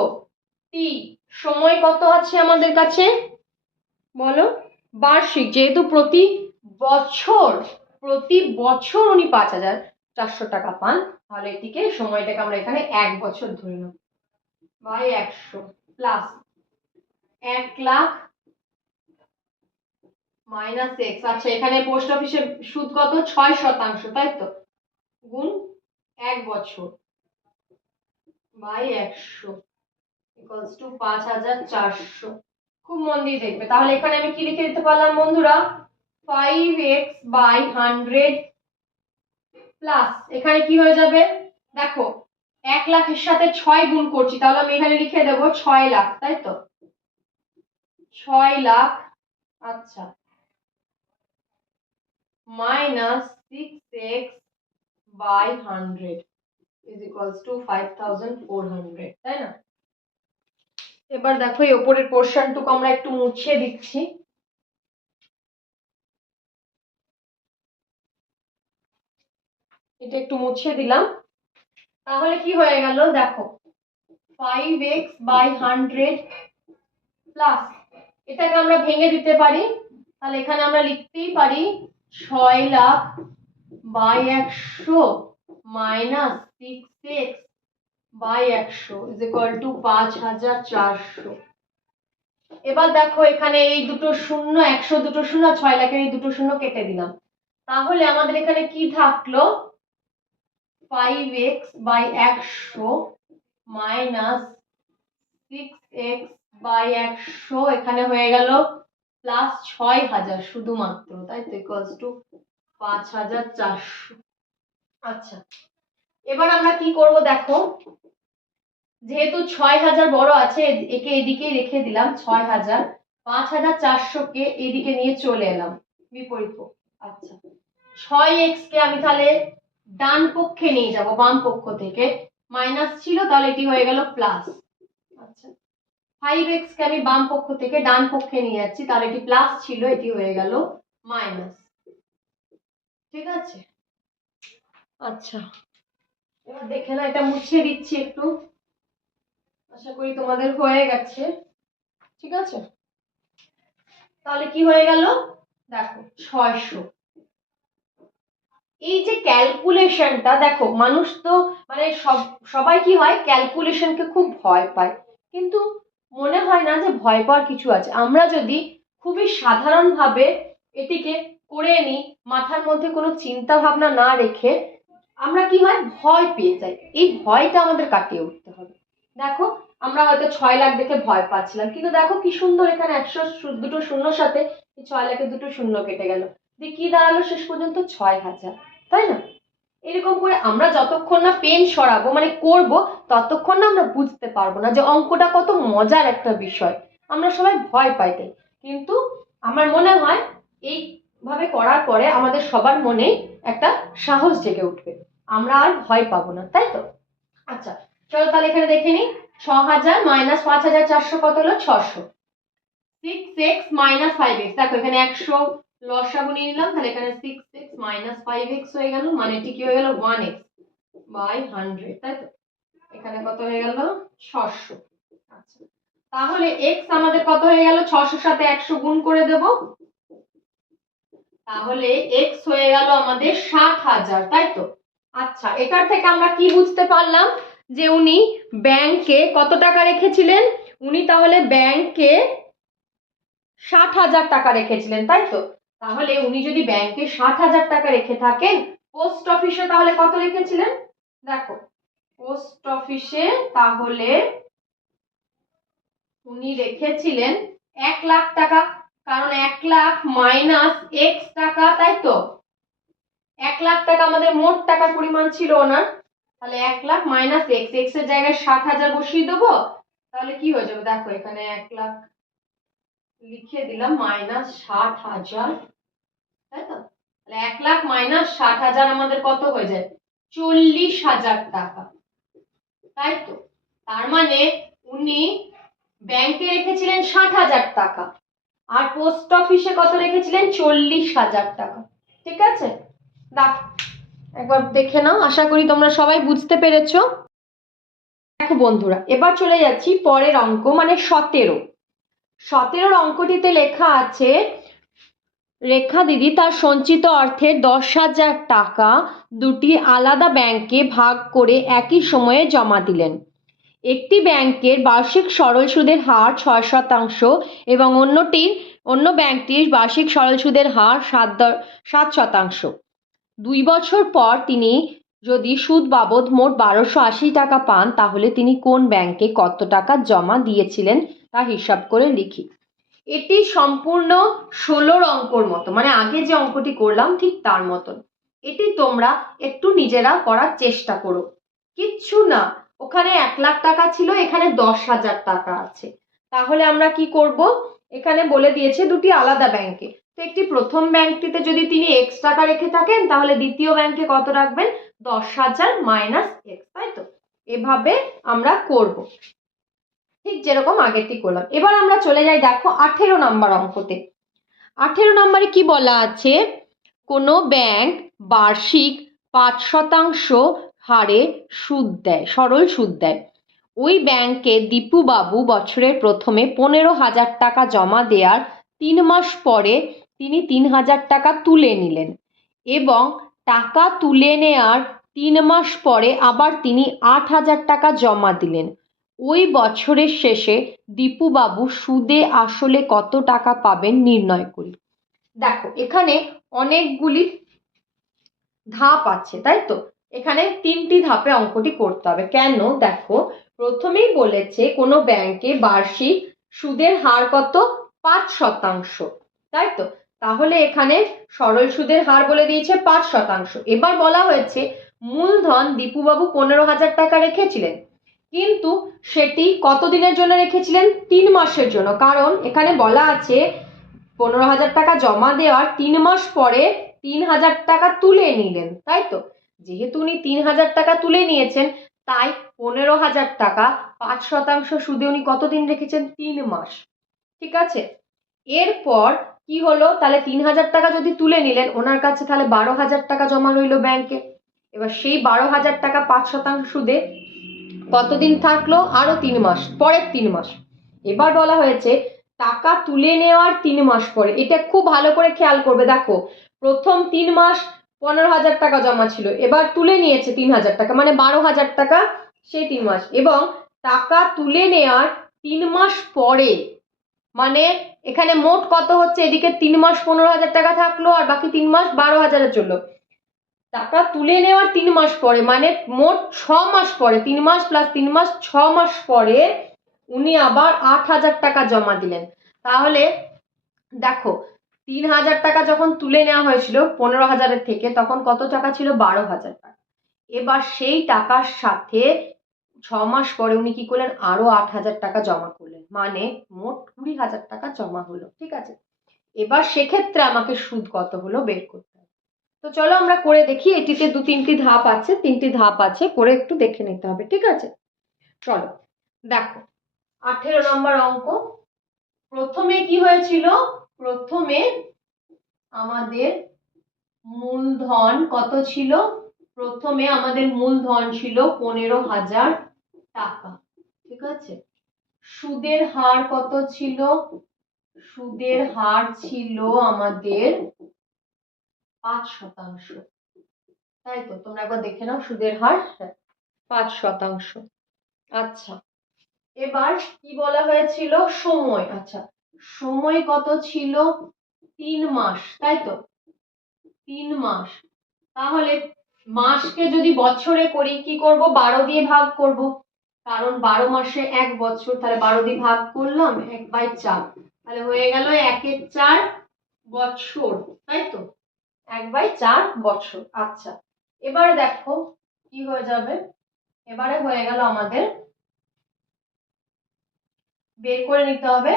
টি সময় কত আছে আমাদের কাছে বলো? বার্ষিক, যেহেতু প্রতি বছর উনি 5,400 টাকা পান, তাহলে এটিকে সময়টাকে আমরা এখানে 1 বছর ধরে নেব, বাই 100 প্লাস 1,00,000 মাইনাস এক্স। আচ্ছা, এখানে পোস্ট অফিসের সুদ কত? 6%, তাই তো? গুণ 1 বছর বাই 100 ইকুয়ালস টু 5,400। খুব মন দিয়ে দেখবে। তাহলে এখানে আমি কি লিখে দিতে পারলাম বন্ধুরা? 5x বাই 100 প্লাস এখানে কি হয়ে যাবে? দেখো 1,00,000 এর সাথে 6 গুণ করছি, তাহলে আমি এখানে লিখে দেবো 6,00,000, তাই তো? 6,00,000। আচ্ছা, minus 6x by 100 is equals to 5,400, তাই না? এবার দেখো এই উপরের পোর্শনটুকু আমরা একটু মুছে দিচ্ছি। এটা একটু মুছে দিলাম, তাহলে কি হয়ে গেল? দেখো 5x বাই 100 প্লাস এটাকে আমরা ভেঙে দিতে পারি, তাহলে এখানে আমরা লিখতেই পারি 6,00,000 by 100 minus 6x by 100 is equal to 5,400। এবার দেখো এখানে এই দুটো শূন্য, 100 দুটো শূন্য, 6,00,000 এই দুটো শূন্য কেটে দিলাম, তাহলে আমাদের এখানে কি থাকলো? 5x by 100 minus 6x by 100, এখানে হয়ে গেল প্লাস 6,000 শুধুমাত্র, তাই তো? Equals to 5,400। আচ্ছা, এবার আমরা কি করব? দেখো যেহেতু 6,000 বড় আছে, একে এদিকে রেখে দিলাম 6,000, 5,400 কে এদিকে নিয়ে চলে এলাম বিপরীত। আচ্ছা, 6x কে আমি তাহলে ডান পক্ষে নিয়ে যাব, বাম পক্ষ থেকে মাইনাস ছিল তাহলে এটি হয়ে গেল প্লাস। আচ্ছা 5x কে আমি বাম পক্ষ থেকে ডান পক্ষে নিয়ে যাচ্ছি, তাহলে এটি প্লাস ছিল, এটি হয়ে গেল মাইনাস। ঠিক আছে, আচ্ছা এবার দেখে না, এটা মুছিয়ে দিচ্ছি একটু, আশা করি তোমাদের হয়ে গেছে। ঠিক আছে, তাহলে কি হয়ে গেল দেখো 600। এই যে ক্যালকুলেশনটা দেখো, মানুষ তো মানে সবাই কি হয় ক্যালকুলেশনকে খুব ভয় পায়, কিন্তু মনে হয় না যে ভয় পাওয়ার কিছু আছে। আমরা যদি খুবই সাধারণভাবে এটিকে করে নিই, মাথার মধ্যে কোনো চিন্তা ভাবনা না রেখে, আমরা কি হয় ভয় পেয়ে যাই। এই ভয়টা আমাদের কাটিয়ে উঠতে হবে। দেখো আমরা হয়তো 6 লাখ দেখে ভয় পাচ্ছিলাম, কিন্তু দেখো কি সুন্দর এখানে 100 দুটো শূন্যর সাথে 6 লাখের দুটো শূন্য কেটে গেল, দিয়ে কি দাঁড়ালো শেষ পর্যন্ত 6000, তাই না? এরকম করে আমরা যতক্ষণ না পেন সরাবো মানে করব, ততক্ষণ না আমরা বুঝতে পারবো না যে অঙ্কটা কত মজার একটা বিষয়। আমরা সবাই ভয় পাই তাই, কিন্তু আমার মনে হয় এইভাবে করার পরে আমাদের সবার মনে একটা সাহস জেগে উঠবে, আমরা আর ভয় পাবো না, তাই তো? আচ্ছা চলো তাহলে এখানে দেখে নিই, 6000 মাইনাস 5400 কত হলো 600। 6x মাইনাস 5x, দেখো এখানে 100 লসাগু নিয়ে নিলাম, তাহলে এখানে 6x মাইনাস 5x হয়ে গেল, মানে এটি কি হয়ে গেল 1x বাই 100, তাই তো? এখানে কত হয়ে গেল 600। আচ্ছা তাহলে x আমাদের কত হয়ে গেল, 600 সাথে 100 গুণ করে দেব, তাহলে x হয়ে গেল আমাদের 60,000, তাই তো? আচ্ছা এটার থেকে আমরা কি বুঝতে পারলাম যে উনি ব্যাংকে কত টাকা রেখেছিলেন, উনি তাহলে ব্যাংকে 60,000 টাকা রেখেছিলেন, তাই তো? তাহলে উনি যদি ব্যাংকে 60,000 টাকা রেখে থাকেন, পোস্ট অফিসে তাহলে কত রেখেছিলেন? দেখো পোস্ট অফিসে তাহলে উনি রেখেছিলেন 1 লাখ টাকা, কারণ 1 লাখ মাইনাস x টাকা, তাই তো? 1 লাখ টাকা আমাদের মোট টাকার পরিমাণ ছিল ওনার, তাহলে 1 লাখ মাইনাস x, x এর জায়গায় 60,000 বসিয়ে দেবো, তাহলে কি হয়ে যাবে দেখো এখানে 1 লাখ লিখে দিলাম মাইনাস 60,000, তাই তো? তাহলে 1 লাখ মাইনাস 60,000 আমাদের কত হয়ে যায় 40,000 টাকা, তাই তো? তার মানে উনি ব্যাংকে রেখেছিলেন 60,000 টাকা, আর পোস্ট অফিসে কত রেখেছিলেন 40,000 টাকা। ঠিক আছে, দেখো একবার দেখে নাও, আশা করি তোমরা সবাই বুঝতে পেরেছো। দেখো বন্ধুরা, এবার চলে যাচ্ছি পরের অঙ্ক, মানে 17 অঙ্কটিতে লেখা আছে রেখা দিদি তার সঞ্চিত অর্থের 10,000 টাকা দুটি আলাদা ব্যাংকে ভাগ করে একই সময়ে জমা দিলেন। একটি ব্যাংকের বার্ষিক সরল সুদের হার 6% এবং অন্য ব্যাংকটির বার্ষিক সরল সুদের হার 7%। 2 বছর পর তিনি যদি সুদ বাবদ মোট 1280 টাকা পান, তাহলে তিনি কোন ব্যাংকে কত টাকা জমা দিয়েছিলেন তা হিসাব করে লিখি। এটি সম্পূর্ণ 16 অঙ্কর মতো, মানে আগে যে অঙ্কটি করলাম ঠিক তার মতন। এটি তোমরা একটু নিজেরা করার চেষ্টা করো, কিচ্ছু না, ওখানে 1 লাখ টাকা ছিল, এখানে 10,000 টাকা আছে, তাহলে আমরা কি করব, এখানে বলে দিয়েছে দুটি আলাদা ব্যাংকে, তো একটি প্রথম ব্যাংকটিতে যদি তিনি x টাকা রেখে থাকেন, তাহলে দ্বিতীয় ব্যাংকে কত রাখবেন 10,000 মাইনাস x, তাই তো? এভাবে আমরা করব, ঠিক যেরকম আগেরটি করলাম। এবার আমরা চলে যাই দেখো 18 নম্বর অঙ্কতে। 18 নম্বরে কি বলা আছে, কোনো ব্যাংক বার্ষিক 5% হারে সুদ দেয়, সরল সুদ দেয়। ওই ব্যাংকে দীপু বাবু বছরের প্রথমে 15,000 টাকা জমা দেওয়ার 3 মাস পরে তিনি 3,000 টাকা তুলে নিলেন, এবং টাকা তুলে নেওয়ার 3 মাস পরে আবার তিনি 8,000 টাকা জমা দিলেন। ওই বছরের শেষে দীপু বাবু সুদে আসলে কত টাকা পাবেন নির্ণয় করি। দেখো এখানে অনেকগুলি ধাপ আছে, তাই তো? এখানে 3টি ধাপে অঙ্কটি করতে হবে। কেন দেখো, প্রথমেই বলেছে কোনো ব্যাংকে বার্ষিক সুদের হার কত 5%, তাই তো? তাহলে এখানে সরল সুদের হার বলে দিয়েছে 5%। এবার বলা হয়েছে মূলধন দীপুবাবু 15,000 টাকা রেখেছিলেন, কিন্তু সেটি কত দিনের জন্য রেখেছিলেন 3 মাসের জন্য, কারণ এখানে বলা আছে 15,000 টাকা জমা দেওয়ার 3 মাস পরে 3,000 টাকা তুলে নিলেন, তাই তো? যেহেতু উনি 3,000 টাকা তুলে নিয়েছেন, তাই 15,000 টাকা 5% সুদে উনি কতদিন রেখেছেন? 3 মাস। ঠিক আছে, এরপর কি হলো, তাহলে 3,000 টাকা যদি তুলে নিলেন, ওনার কাছে তাহলে 12,000 টাকা জমা রইল ব্যাংকে। এবার সেই 12,000 টাকা 5% সুদে কতদিন থাকলো? আরো 3 মাস, পরের 3 মাস। এবার বলা হয়েছে টাকা তুলে নেওয়ার 3 মাস পরে। এটা খুব ভালো করে খেয়াল করবে। দেখো, প্রথম 3 মাস 15,000 টাকা জমা ছিল, এবার তুলে নিয়েছে 3,000 টাকা, মানে 12,000 টাকা সেই 3 মাস। এবং টাকা তুলে নেওয়ার 3 মাস পরে, মানে এখানে মোট কত হচ্ছে? এদিকে 3 মাস 15,000 টাকা থাকলো, আর বাকি 3 মাস 12,000 চললো। টাকা তুলে নেওয়ার 3 মাস পরে, মানে মোট 6 মাস পরে, 3 মাস প্লাস 3 মাস, 6 মাস পরে উনি আবার 8,000 টাকা জমা দিলেন। তাহলে দেখো, 3,000 টাকা যখন তুলে নেওয়া হয়েছিল 15,000 থেকে, তখন কত টাকা ছিল? 12,000 টাকা। এবার সেই টাকার সাথে 6 মাস পরে উনি কি করলেন? আরো 8,000 টাকা জমা করলেন, মানে মোট 20,000 টাকা জমা হলো। ঠিক আছে, এবার সেক্ষেত্রে আমাকে সুদ কত হলো বের করতে হবে। তো চলো আমরা করে দেখি। এটিতে 2-3টি ধাপ আছে, 3টি ধাপ আছে, করে একটু দেখে নিতে হবে। ঠিক আছে, চলো দেখো 18 নম্বর অঙ্ক। প্রথমে কি হয়েছিল? প্রথমে আমাদের মূলধন কত ছিল? প্রথমে আমাদের মূলধন ছিল 15,000 টাকা। ঠিক আছে, সুদের হার কত ছিল? সুদের হার ছিল আমাদের 5%। তাই তো, তোমরা একবার দেখে নাও সুদের হার 5%। আচ্ছা, এবার কি বলা হয়েছিল? সময়। আচ্ছা, সময় কত ছিল? 3 মাস, তাই তো, 3 মাস। তাহলে মাসকে যদি বছরে করি, কি করব? 12 দিয়ে ভাগ করব, কারণ 12 মাসে 1 বছর। তাহলে 12 দিয়ে ভাগ করলাম, 1/4, তাহলে হয়ে গেল 1/4 বছর, তাই তো, 1/4 বছর। আচ্ছা, এবারে দেখো কি হয়ে যাবে। এবারে হয়ে গেল আমাদের বের করে নিতে হবে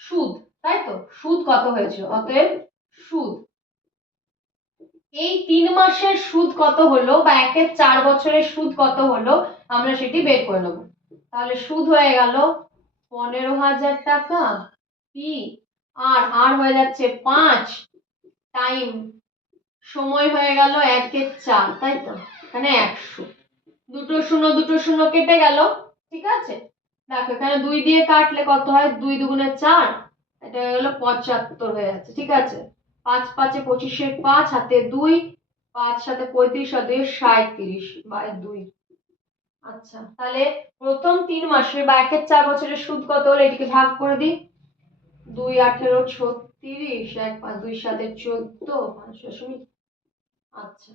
সুদ, তাই তো, সুদ কত হয়েছিল। অতএব সুদ, এই 3 মাসের সুদ কত হলো, বা 1/4 বছরের সুদ কত হলো, আমরা সেটি বের করে নেব। তাহলে সুদ হয়ে গেল 15,000 টাকা, পি আর হয়ে যাচ্ছে 5 টাইম সময় হয়ে গেল 1/4, তাই তো, এখানে 100, দুটো শূন্য দুটো শূন্য কেটে গেল। ঠিক আছে, দেখো এখানে 2 দিয়ে কাটলে কত হয়? 2 দুগুণে 4, এটা হয়ে গেল 75 হয়ে যাচ্ছে। ঠিক আছে, 5 5 25 5 হাতে 2, 5 7 35 আর 2 37/2। আচ্ছা, তাহলে প্রথম 3 মাসে বা 1/4 বছরের সুদ কত হলো? এটিকে ভাগ করে দিই। 2 18 36, 1 5 2 7 14, 5 আচ্ছা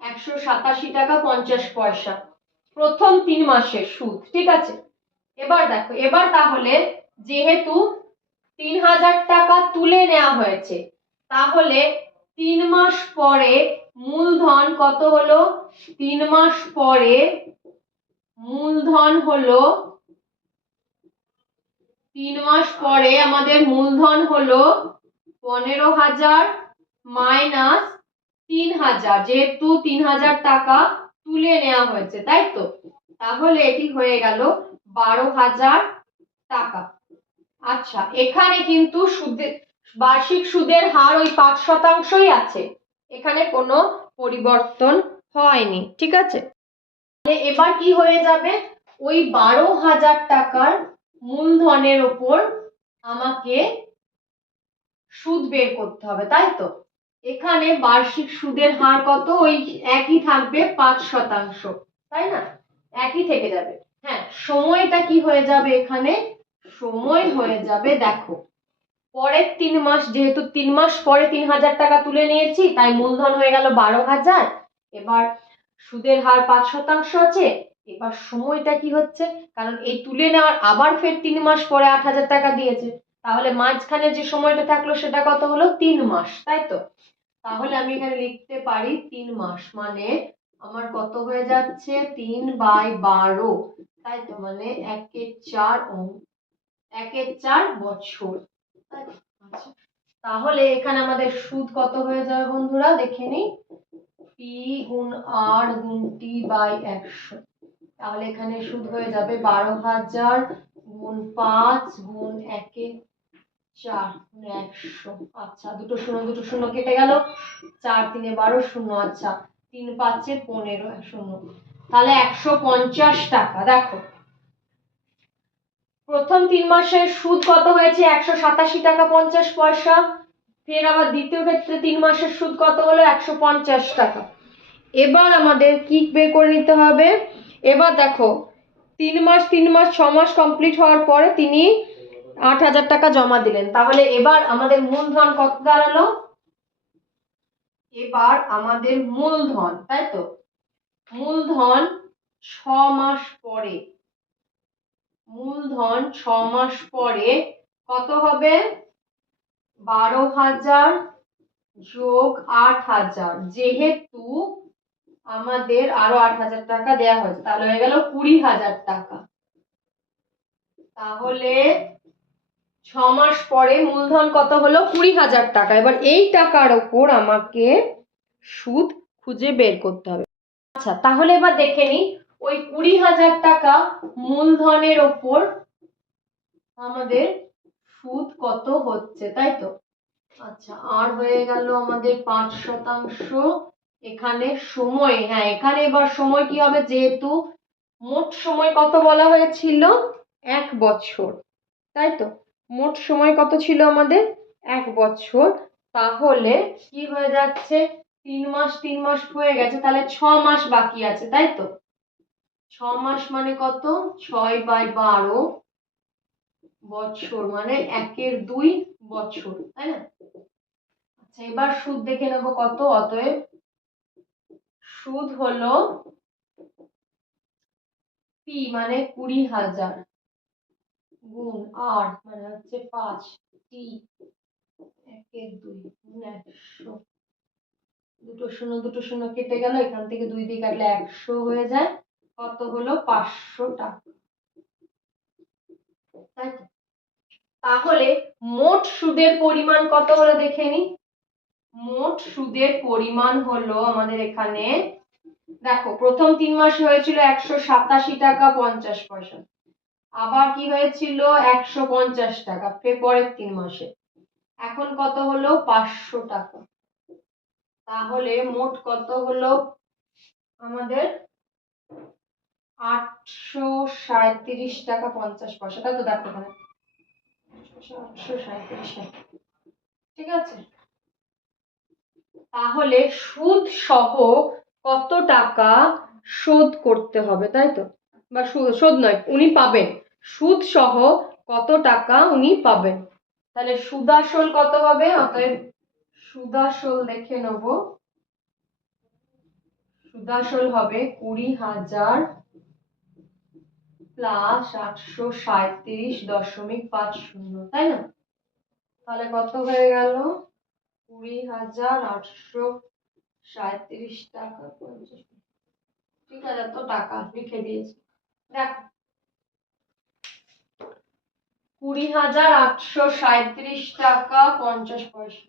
187 টাকা 50 পয়সা প্রথম 3 মাসের সুদ। ঠিক আছে, এবার দেখো, এবার তাহলে যেহেতু 3,000 টাকা তুলে নেওয়া হয়েছে, তাহলে 3 মাস পরে মূলধন কত হলো? 3 মাস পরে মূলধন হলো, 3 মাস পরে আমাদের মূলধন হলো 15,000 মাইনাস 3,000, যেহেতু 3,000 টাকা তুলে নেওয়া হয়েছে, তাই তো, তাহলে এটি হয়ে গেল 12,000 টাকা। আচ্ছা, এখানে কিন্তু সুদের বার্ষিক সুদের হার ওই 5%ই আছে, এখানে কোনো পরিবর্তন হয়নি। ঠিক আছে, তাহলে এবার কি হয়ে যাবে? ওই 12,000 টাকার মূলধনের উপর আমাকে সুদ বের করতে হবে, তাই তো। এখানে বার্ষিক সুদের হার কত? ওই একই থাকবে, 5%, তাই না, একই থেকে যাবে। হ্যাঁ, সময়টা কি হয়ে যাবে? এখানে সময় হয়ে যাবে, দেখো পরের 3 মাস, যেহেতু 3 মাস পরে 3,000 টাকা তুলে নিয়েছি, তাই মূলধন হয়ে গেল 12,000। এবার সুদের হার 5% আছে। এবার সময়টা কি হচ্ছে, কারণ এই তুলে নেওয়ার আবার ফের 3 মাস পরে 8,000 টাকা দিয়েছে, তাহলে মাঝখানে যে সময়টা থাকলো সেটা কত হলো? 3 মাস, তাই তো। তাহলে আমি এখানে লিখতে পারি 3 মাস, মানে আমার কত হয়ে যাচ্ছে? 3/12, তাই তো, মানে 1/4 বছর। আচ্ছা, তাহলে এখানে আমাদের সুদ কত হয়ে যাবে বন্ধুরা? দেখে নিই, পি গুণ আর গুণ টি বাই 100। তাহলে এখানে সুদ হয়ে যাবে 12,000 গুণ 5 গুণ 1 4 গুণ 100। আচ্ছা, দুটো শূন্য কেটে গেল, 4 3 12 শূন্য। আচ্ছা, 3 5 15 শূন্য, তাহলে 150 টাকা। দেখো প্রথম 3 মাসের সুদ কত হয়েছে? 187 টাকা 50 পয়সা। ফের আবার দ্বিতীয় ক্ষেত্রে 3 মাসের সুদ কত হলো? 150 টাকা। এবার আমাদের কি বের করে নিতে হবে? এবার দেখো 3 মাস 6 মাস কমপ্লিট হওয়ার পরে তিনি 8,000 টাকা জমা দিলেন। তাহলে এবার আমাদের মূলধন কত দাঁড়ালো? এবার আমাদের মূলধন, তাই তো, মূলধন 6 মাস পরে, মূলধন 6 মাস পরে কত হবে? 12,000 যোগ 8,000, যেহেতু আমাদের আরো 8,000 টাকা দেওয়া হয়েছে, তাহলে হয়ে গেল 20,000 টাকা। তাহলে 6 মাস পরে মূলধন কত হলো? 20,000 টাকা। এবার এই টাকার ওপর আমাকে সুদ খুঁজে বের করতে হবে। আচ্ছা, তাহলে এবার দেখে নি ওই 20,000 টাকা মূলধনের ওপর আমাদের সুদ কত হচ্ছে, তাই তো। আচ্ছা, আর হয়ে গেল আমাদের 5%। এখানে সময়, হ্যাঁ এখানে এবার সময় কি হবে? যেহেতু মোট সময় কত বলা হয়েছিল? 1 বছর, তাই তো। মোট সময় কত ছিল আমাদের? 1 বছর। তাহলে কি হয়ে যাচ্ছে? 3 মাস হয়ে গেছে, তাহলে 6 মাস বাকি আছে, তাই তো। 6 মাস মানে কত? 6/12 বছর, মানে 1/2 বছর, তাই না? আচ্ছা, এবার সুদ দেখে নেব কত। অতএব সুদ হলো পি মানে 20,000 গুণ আর মানে হচ্ছে 5, টি 1/2 গুণ 100। দুটো শূন্য কেটে গেল, এখান থেকে 2 দিয়ে কাটলে 100 হয়ে যায়। কত হলো? 500 টাকা, তাই তো। তাহলে মোট সুদের পরিমাণ কত হলো দেখে নি। মোট সুদের পরিমাণ হলো আমাদের এখানে, দেখো প্রথম 3 মাসে হয়েছিল 187 টাকা 50 পয়সা, আবার কি হয়েছিল 150 টাকা পরের 3 মাসে, এখন কত হলো? 500 টাকা। তাহলে মোট কত হলো আমাদের? 837 টাকা 50 পয়সা, তাই তো। দেখো এখানে 837 টাকা, ঠিক আছে। তাহলে সুদ সহ কত টাকা শোধ করতে হবে, তাই তো। বা শোধ নয়, উনি পাবেন। সুদ সহ কত টাকা উনি পাবেন। তাহলে সুদাসল কত হবে? অতএব সুদাসল দেখে নেব। সুদাসল হবে 20,000 প্লাস 837.50, তাই না। তাহলে কত হয়ে গেল? 20,837 টাকা 50। ঠিক আছে, তো টাকা লিখে দিয়েছি। দেখো 20,837 টাকা 50 পয়সা।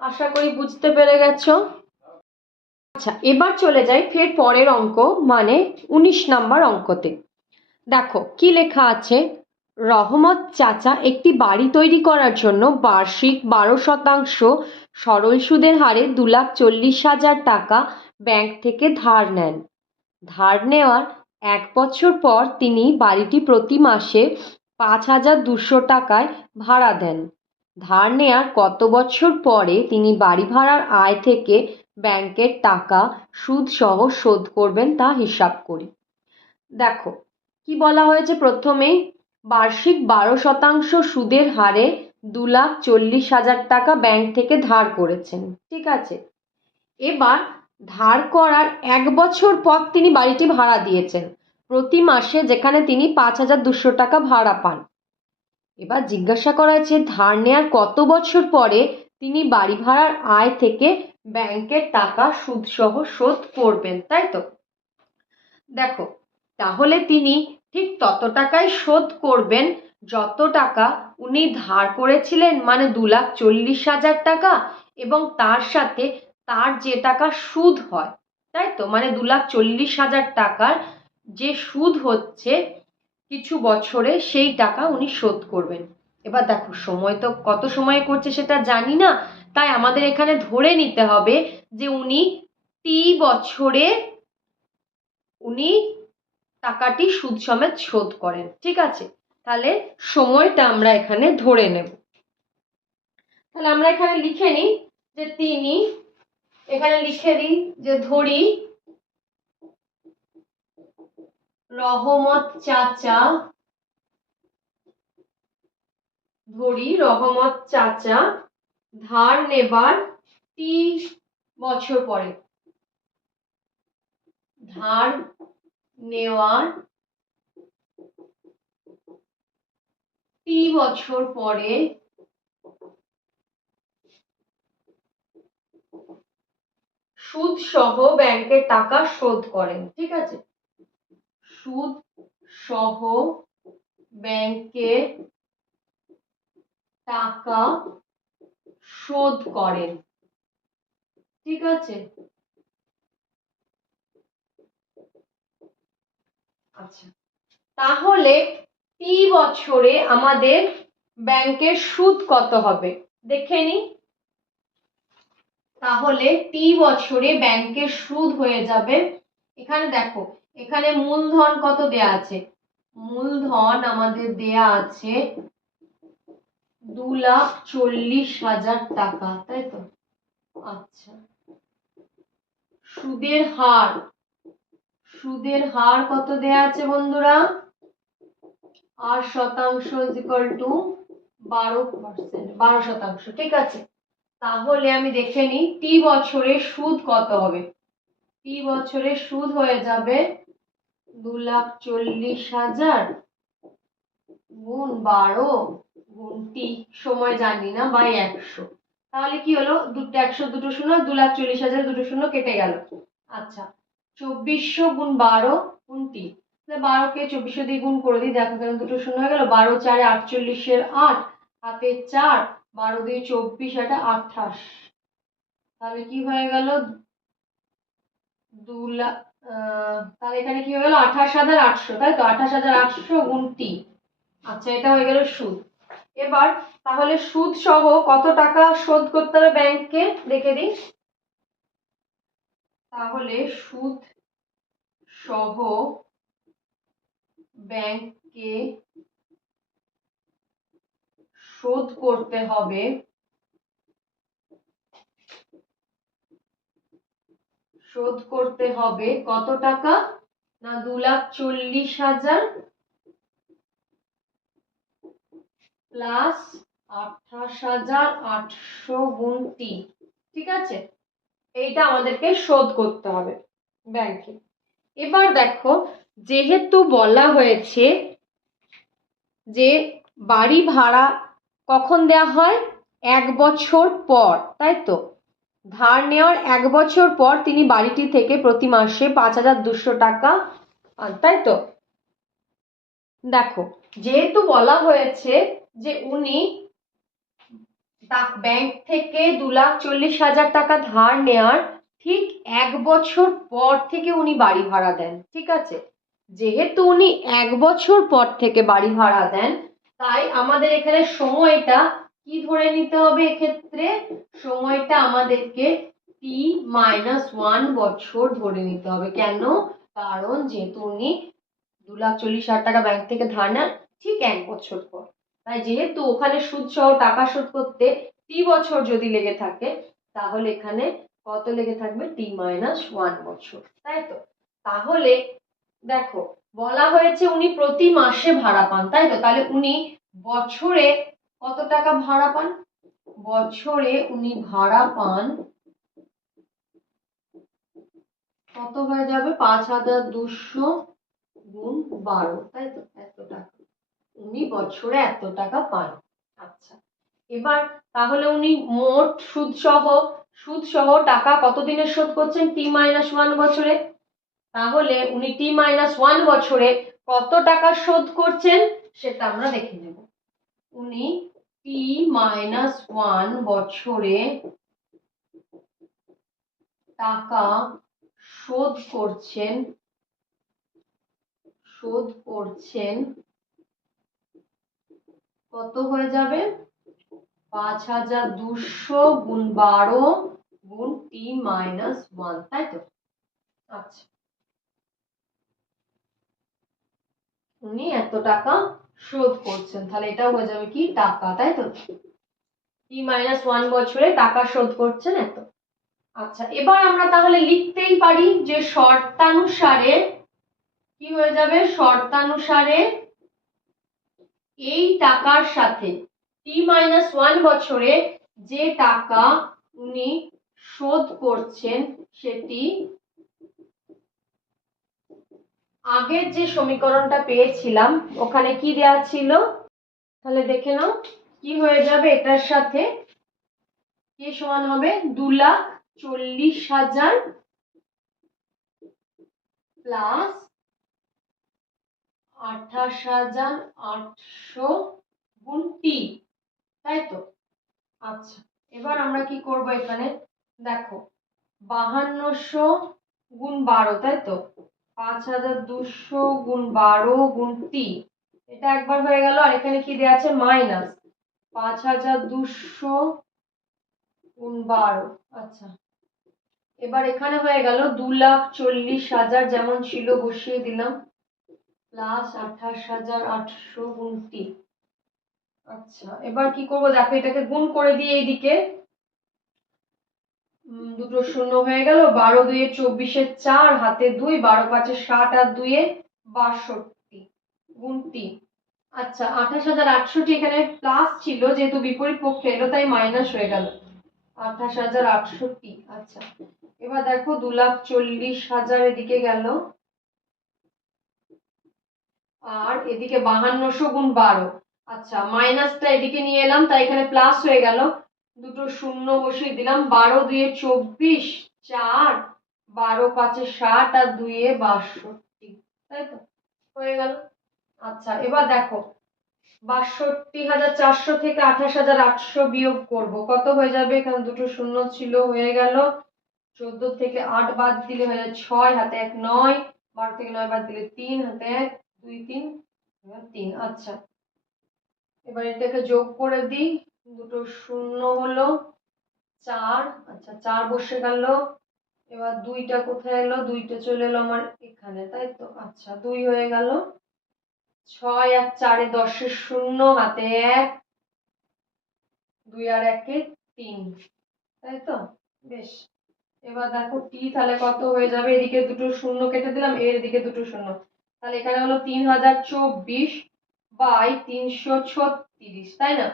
আশা করি বুঝতে পেরে গেছো। আচ্ছা, এবার চলে যাই ফের পরের অঙ্ক, মানে 19 নাম্বার অঙ্কতে। দেখো কি লেখা আছে। রহমত চাচা একটি বাড়ি তৈরি করার জন্য বার্ষিক 12% সরল সুদের হারে 2,40,000 টাকা ব্যাংক থেকে ধার নেন। ধার নেওয়ার 1 বছর পর তিনি বাড়িটি প্রতি মাসে 5,200 টাকায় ভাড়া দেন। ধার নেওয়ার কত বছর পরে তিনি বাড়ি ভাড়ার আয় থেকে ব্যাংকের টাকা সুদ সহ শোধ করবেন তা হিসাব করি। দেখো কি বলা হয়েছে, প্রথমেই বার্ষিক 12% সুদের হারে 2,40,000 টাকা ব্যাংক থেকে ধার করেছেন, ঠিক আছে। এবার ধার করার 1 বছর পর তিনি বাড়িটি ভাড়া দিয়েছেন প্রতি মাসে, যেখানে তিনি 5,200 টাকা ভাড়া পান। এবার জিজ্ঞাসা করা হয়েছে ধার নেওয়ার কত বছর পরে তিনি বাড়ি ভাড়ার আয় থেকে ব্যাংকের টাকা সুদ সহ শোধ করবেন, তাই তো। দেখো তাহলে তিনি ঠিক তত টাকাই শোধ করবেন যত টাকা উনি ধার করেছিলেন, মানে 2,40,000 টাকা, এবং তার সাথে তার যে টাকা সুদ হয়, তাই তো, মানে 2,40,000 টাকার যে সুদ হচ্ছে কিছু বছরে, সেই টাকা উনি শোধ করবেন। এবার দেখো সময় তো কত সময় করছে সেটা জানি না, তাই আমাদের এখানে ধরে নিতে হবে যে উনি টি বছরে উনি টাকাটি সুদ সমেত শোধ করেন। ঠিক আছে, তাহলে সময়টা আমরা এখানে ধরে নেব। তাহলে আমরা এখানে লিখে নিই যে তিনি, এখানে লিখে দিই যে ধরি রহমত চাচা, ধরি রহমত চাচা ধার নেবার 30 বছর পরে, ধার নেওয়ার 30 বছর পরে সুদ সহ ব্যাংকের টাকা শোধ করেন। ঠিক আছে, সুদ সহ ব্যাংকের টাকা শোধ করেন। ঠিক আছে, আচ্ছা, তাহলে টি বছরে আমাদের ব্যাংকের সুদ কত হবে দেখে নি। তাহলে টি বছরে ব্যাংকের সুদ হয়ে যাবে, এখানে দেখো এখানে মূলধন কত দেয়া আছে, মূলধন আমাদের দেয়া আছে 2,40,000 টাকা, তাই তো। আচ্ছা, সুদের হার, সুদের হার কত দেয়া আছে বন্ধুরা, 8% = 12%। ঠিক আছে, তাহলে আমি দেখে নিই টি বছরে সুদ কত হবে। টি বছরে সুদ হয়ে যাবে 2,40,000 গুণ 12 গুণ টি, সময় জানি না, বাই 100। তাহলে কি হলো, 100 দুটো শূন্য, 2,40,000 দুটো শূন্য কেটে গেল। আচ্ছা, 2400 গুণ 12 গুণ টি, 12কে 2400 দিয়ে গুণ করে দিই, দেখো কেন দুটো শূন্য হয়ে গেল, 12 4 48 8, হাতে 4, 12 দিয়ে 24, এটা 28, তাহলে কি হয়ে গেল 2 লাখ, তাহলে এখানে কি হয়ে গেল 28,800, তাই তো, 28,800 গুণ টি। আচ্ছা, এটা হয়ে গেল সুদ। এবার তাহলে সুদ সহ কত টাকা শোধ করতে হবে ব্যাংককে দেখে দিই। তাহলে সুদ সহ ব্যাংককে শোধ করতে হবে কত টাকা না, 2,40,000 প্লাস 28,800 গুণ টি। ঠিক আছে, এইটা আমাদেরকে শোধ করতে হবে ব্যাংকে। এবার দেখো, যেহেতু বলা হয়েছে যে বাড়ি ভাড়া কখন দেয়া হয়, 1 বছর পর, তাই তো, ধার নেওয়ার 1 বছর পর তিনি বাড়িটি থেকে প্রতি মাসে 5,200 টাকা পান, তাই তো। দেখো, যেহেতু বলা হয়েছে যে উনি ব্যাংক থেকে 2,40,000 টাকা ধার নেওয়ার ঠিক 1 বছর পর থেকে উনি বাড়ি ভাড়া দেন। ঠিক আছে, যেহেতু উনি 1 বছর পর থেকে বাড়ি ভাড়া দেন, তাই আমাদের এখানে সময়টা কি ধরে নিতে হবে, এক্ষেত্রে সময়টা আমাদেরকে t-1 বছর ধরে নিতে হবে। কেন, কারণ যেহেতু উনি 2,40,000 টাকা ব্যাংক থেকে ধার নেন ঠিক 1 বছর পর, তাই যেহেতু ওখানে সুদ সহ টাকা শোধ করতে টি বছর যদি লেগে থাকে, তাহলে এখানে কত লেগে থাকবে, t-1 বছর, তাই তো। তাহলে দেখো, বলা হয়েছে উনি প্রতি মাসে ভাড়া পান, তাই তো, তাহলে উনি বছরে কত টাকা ভাড়া পান, বছরে উনি ভাড়া পান কত হয়ে যাবে, 5,200 গুণ 12, তাই তো, এত টাকা উনি বছরে এত টাকা পান। আচ্ছা, এবার তাহলে উনি মোট সুদ সহ টাকা কতদিনে শোধ করছেন, t-1 বছরে, তাহলে উনি t-1 বছরে কত টাকা শোধ করছেন সেটা আমরা দেখে নেব। উনি t-1 বছরে টাকা শোধ করছেন কত হয়ে যাবে 5200 গুণ 12 গুণ t-1, তাই তো? আচ্ছা, উনি এত টাকা শোধ করছেন, তাহলে এটা হয়ে যাবে কি টাকা, তাই তো? t-1 বছরে টাকা শোধ করছেন এত। আচ্ছা, এবার আমরা তাহলে লিখতেই পারি যে শর্তানুসারে কি হয়ে যাবে, শর্তানুসারে এই টাকার সাথে t-1 বছরে যে টাকা উনি শোধ করছেন সেটি আগের যে সমীকরণটা পেয়েছিলাম ওখানে কি দেওয়া ছিল, তাহলে দেখে নাও কি হয়ে যাবে, এটার সাথে কি সমান হবে 2,40,000 প্লাস 28,800 গুণ টি, তাই তো? আচ্ছা, এবার আমরা কি করব, এখানে দেখো 5200 গুণ 12, তাই তো? 5200 গুণ 12 গুণ টি, এটা একবার হয়ে গেল, আর এখানে কি দেওয়া আছে মাইনাস 5200 গুণ 12। আচ্ছা, এবার এখানে হয়ে গেল 2,40,000 যেমন ছিল বসিয়ে দিলাম প্লাস 28,800 গুণ টি। আচ্ছা, এবার কি করব, দেখো এটাকে গুণ করে দিয়ে এইদিকে দুটো শূন্য হয়ে গেল, 12 2 24 4 হাতে 2, 12 5 60 আর 2 62 গুণ টি। আচ্ছা, 28,800 এখানে প্লাস ছিল, যেহেতু বিপরীত পক্ষে এলো তাই মাইনাস হয়ে গেল 28,800 টি। আচ্ছা, এবার দেখো 2,40,000 এদিকে গেল, আর এদিকে 5200 গুণ 12। আচ্ছা, মাইনাসটা এদিকে নিয়ে এলাম তাই এখানে প্লাস হয়ে গেল, দুটো শূন্য বসিয়ে দিলাম, 12 2 24 4, 12 5 60 আর 2 62, তাই তো? হয়ে গেল। আচ্ছা, এবার দেখো 62,400 থেকে 28,800 বিয়োগ করব, কত হয়ে যাবে, এখানে দুটো শূন্য ছিল, হয়ে গেল 14 থেকে 8 বাদ দিলে হয়ে যায় 6, হাতে 1 9, 12 থেকে 9 বাদ দিলে 3, হাতে 1 2 3 3। আচ্ছা, এবার এটাকে যোগ করে দিই, দুটো শূন্য হলো 4, আচ্ছা 4 বসে গেল, এবার 2টা কোথায় এলো, 2টা চলে এলো আমার এখানে, তাই তো? আচ্ছা, 2 হয়ে গেল, 6 আর 4 10 শূন্য, হাতে 1, 2 আর 1 3, তাই তো? বেশ, এবার দেখো টি তাহলে কত হয়ে যাবে, এদিকে দুটো শূন্য কেটে দিলাম, এর দিকে দুটো শূন্য, তাহলে এখানে হলো 3024 বাই 336, তাই না?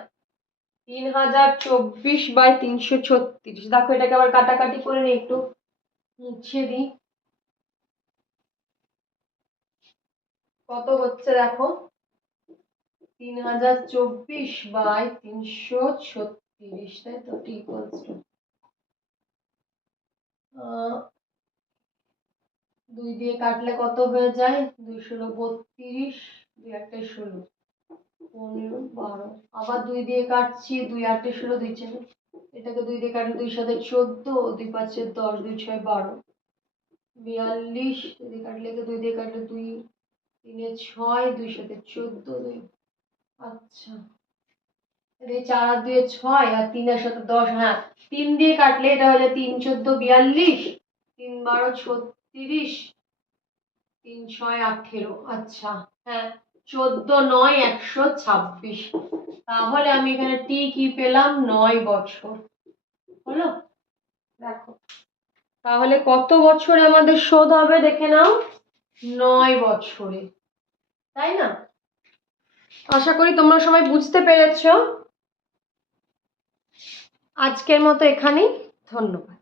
3024 বাই 336, দেখো এটাকে আবার কাটাকাটি করে নিই, একটু মুছে দিই, কত হচ্ছে দেখো 3024 বাই 336, তাই তো? টি ইকুয়ালস টু 2 দিয়ে কাটলে কত হয়ে যায়, 2 ষোলো 32, 2 আটে 16 15 12, আবার 2 দিয়ে কাটছি, 2 আটে 16 2 4, এটাকে 2 দিয়ে কাটলে 2 সাথে 14, 2 5 10, 2 6 12 42, এদিকে কাটলে তো 2 দিয়ে কাটলে 2 3 6, 2 সাথে 14 2। আচ্ছা, এই 4 আর 2 6, আর 3 এর সাথে 10, হ্যাঁ 3 দিয়ে কাটলে এটা হয়ে যায় 3 14 42, 3 12 36, 3 6 18। আচ্ছা, হ্যাঁ 14 9 126, তাহলে আমি এখানে টি কি পেলাম, 9 বছর হলো। দেখো তাহলে কত বছরে আমাদের শোধ হবে, দেখে নাও 9 বছরে, তাই না? আশা করি তোমরা সবাই বুঝতে পেরেছো। আজকের মতো এখানেই, ধন্যবাদ।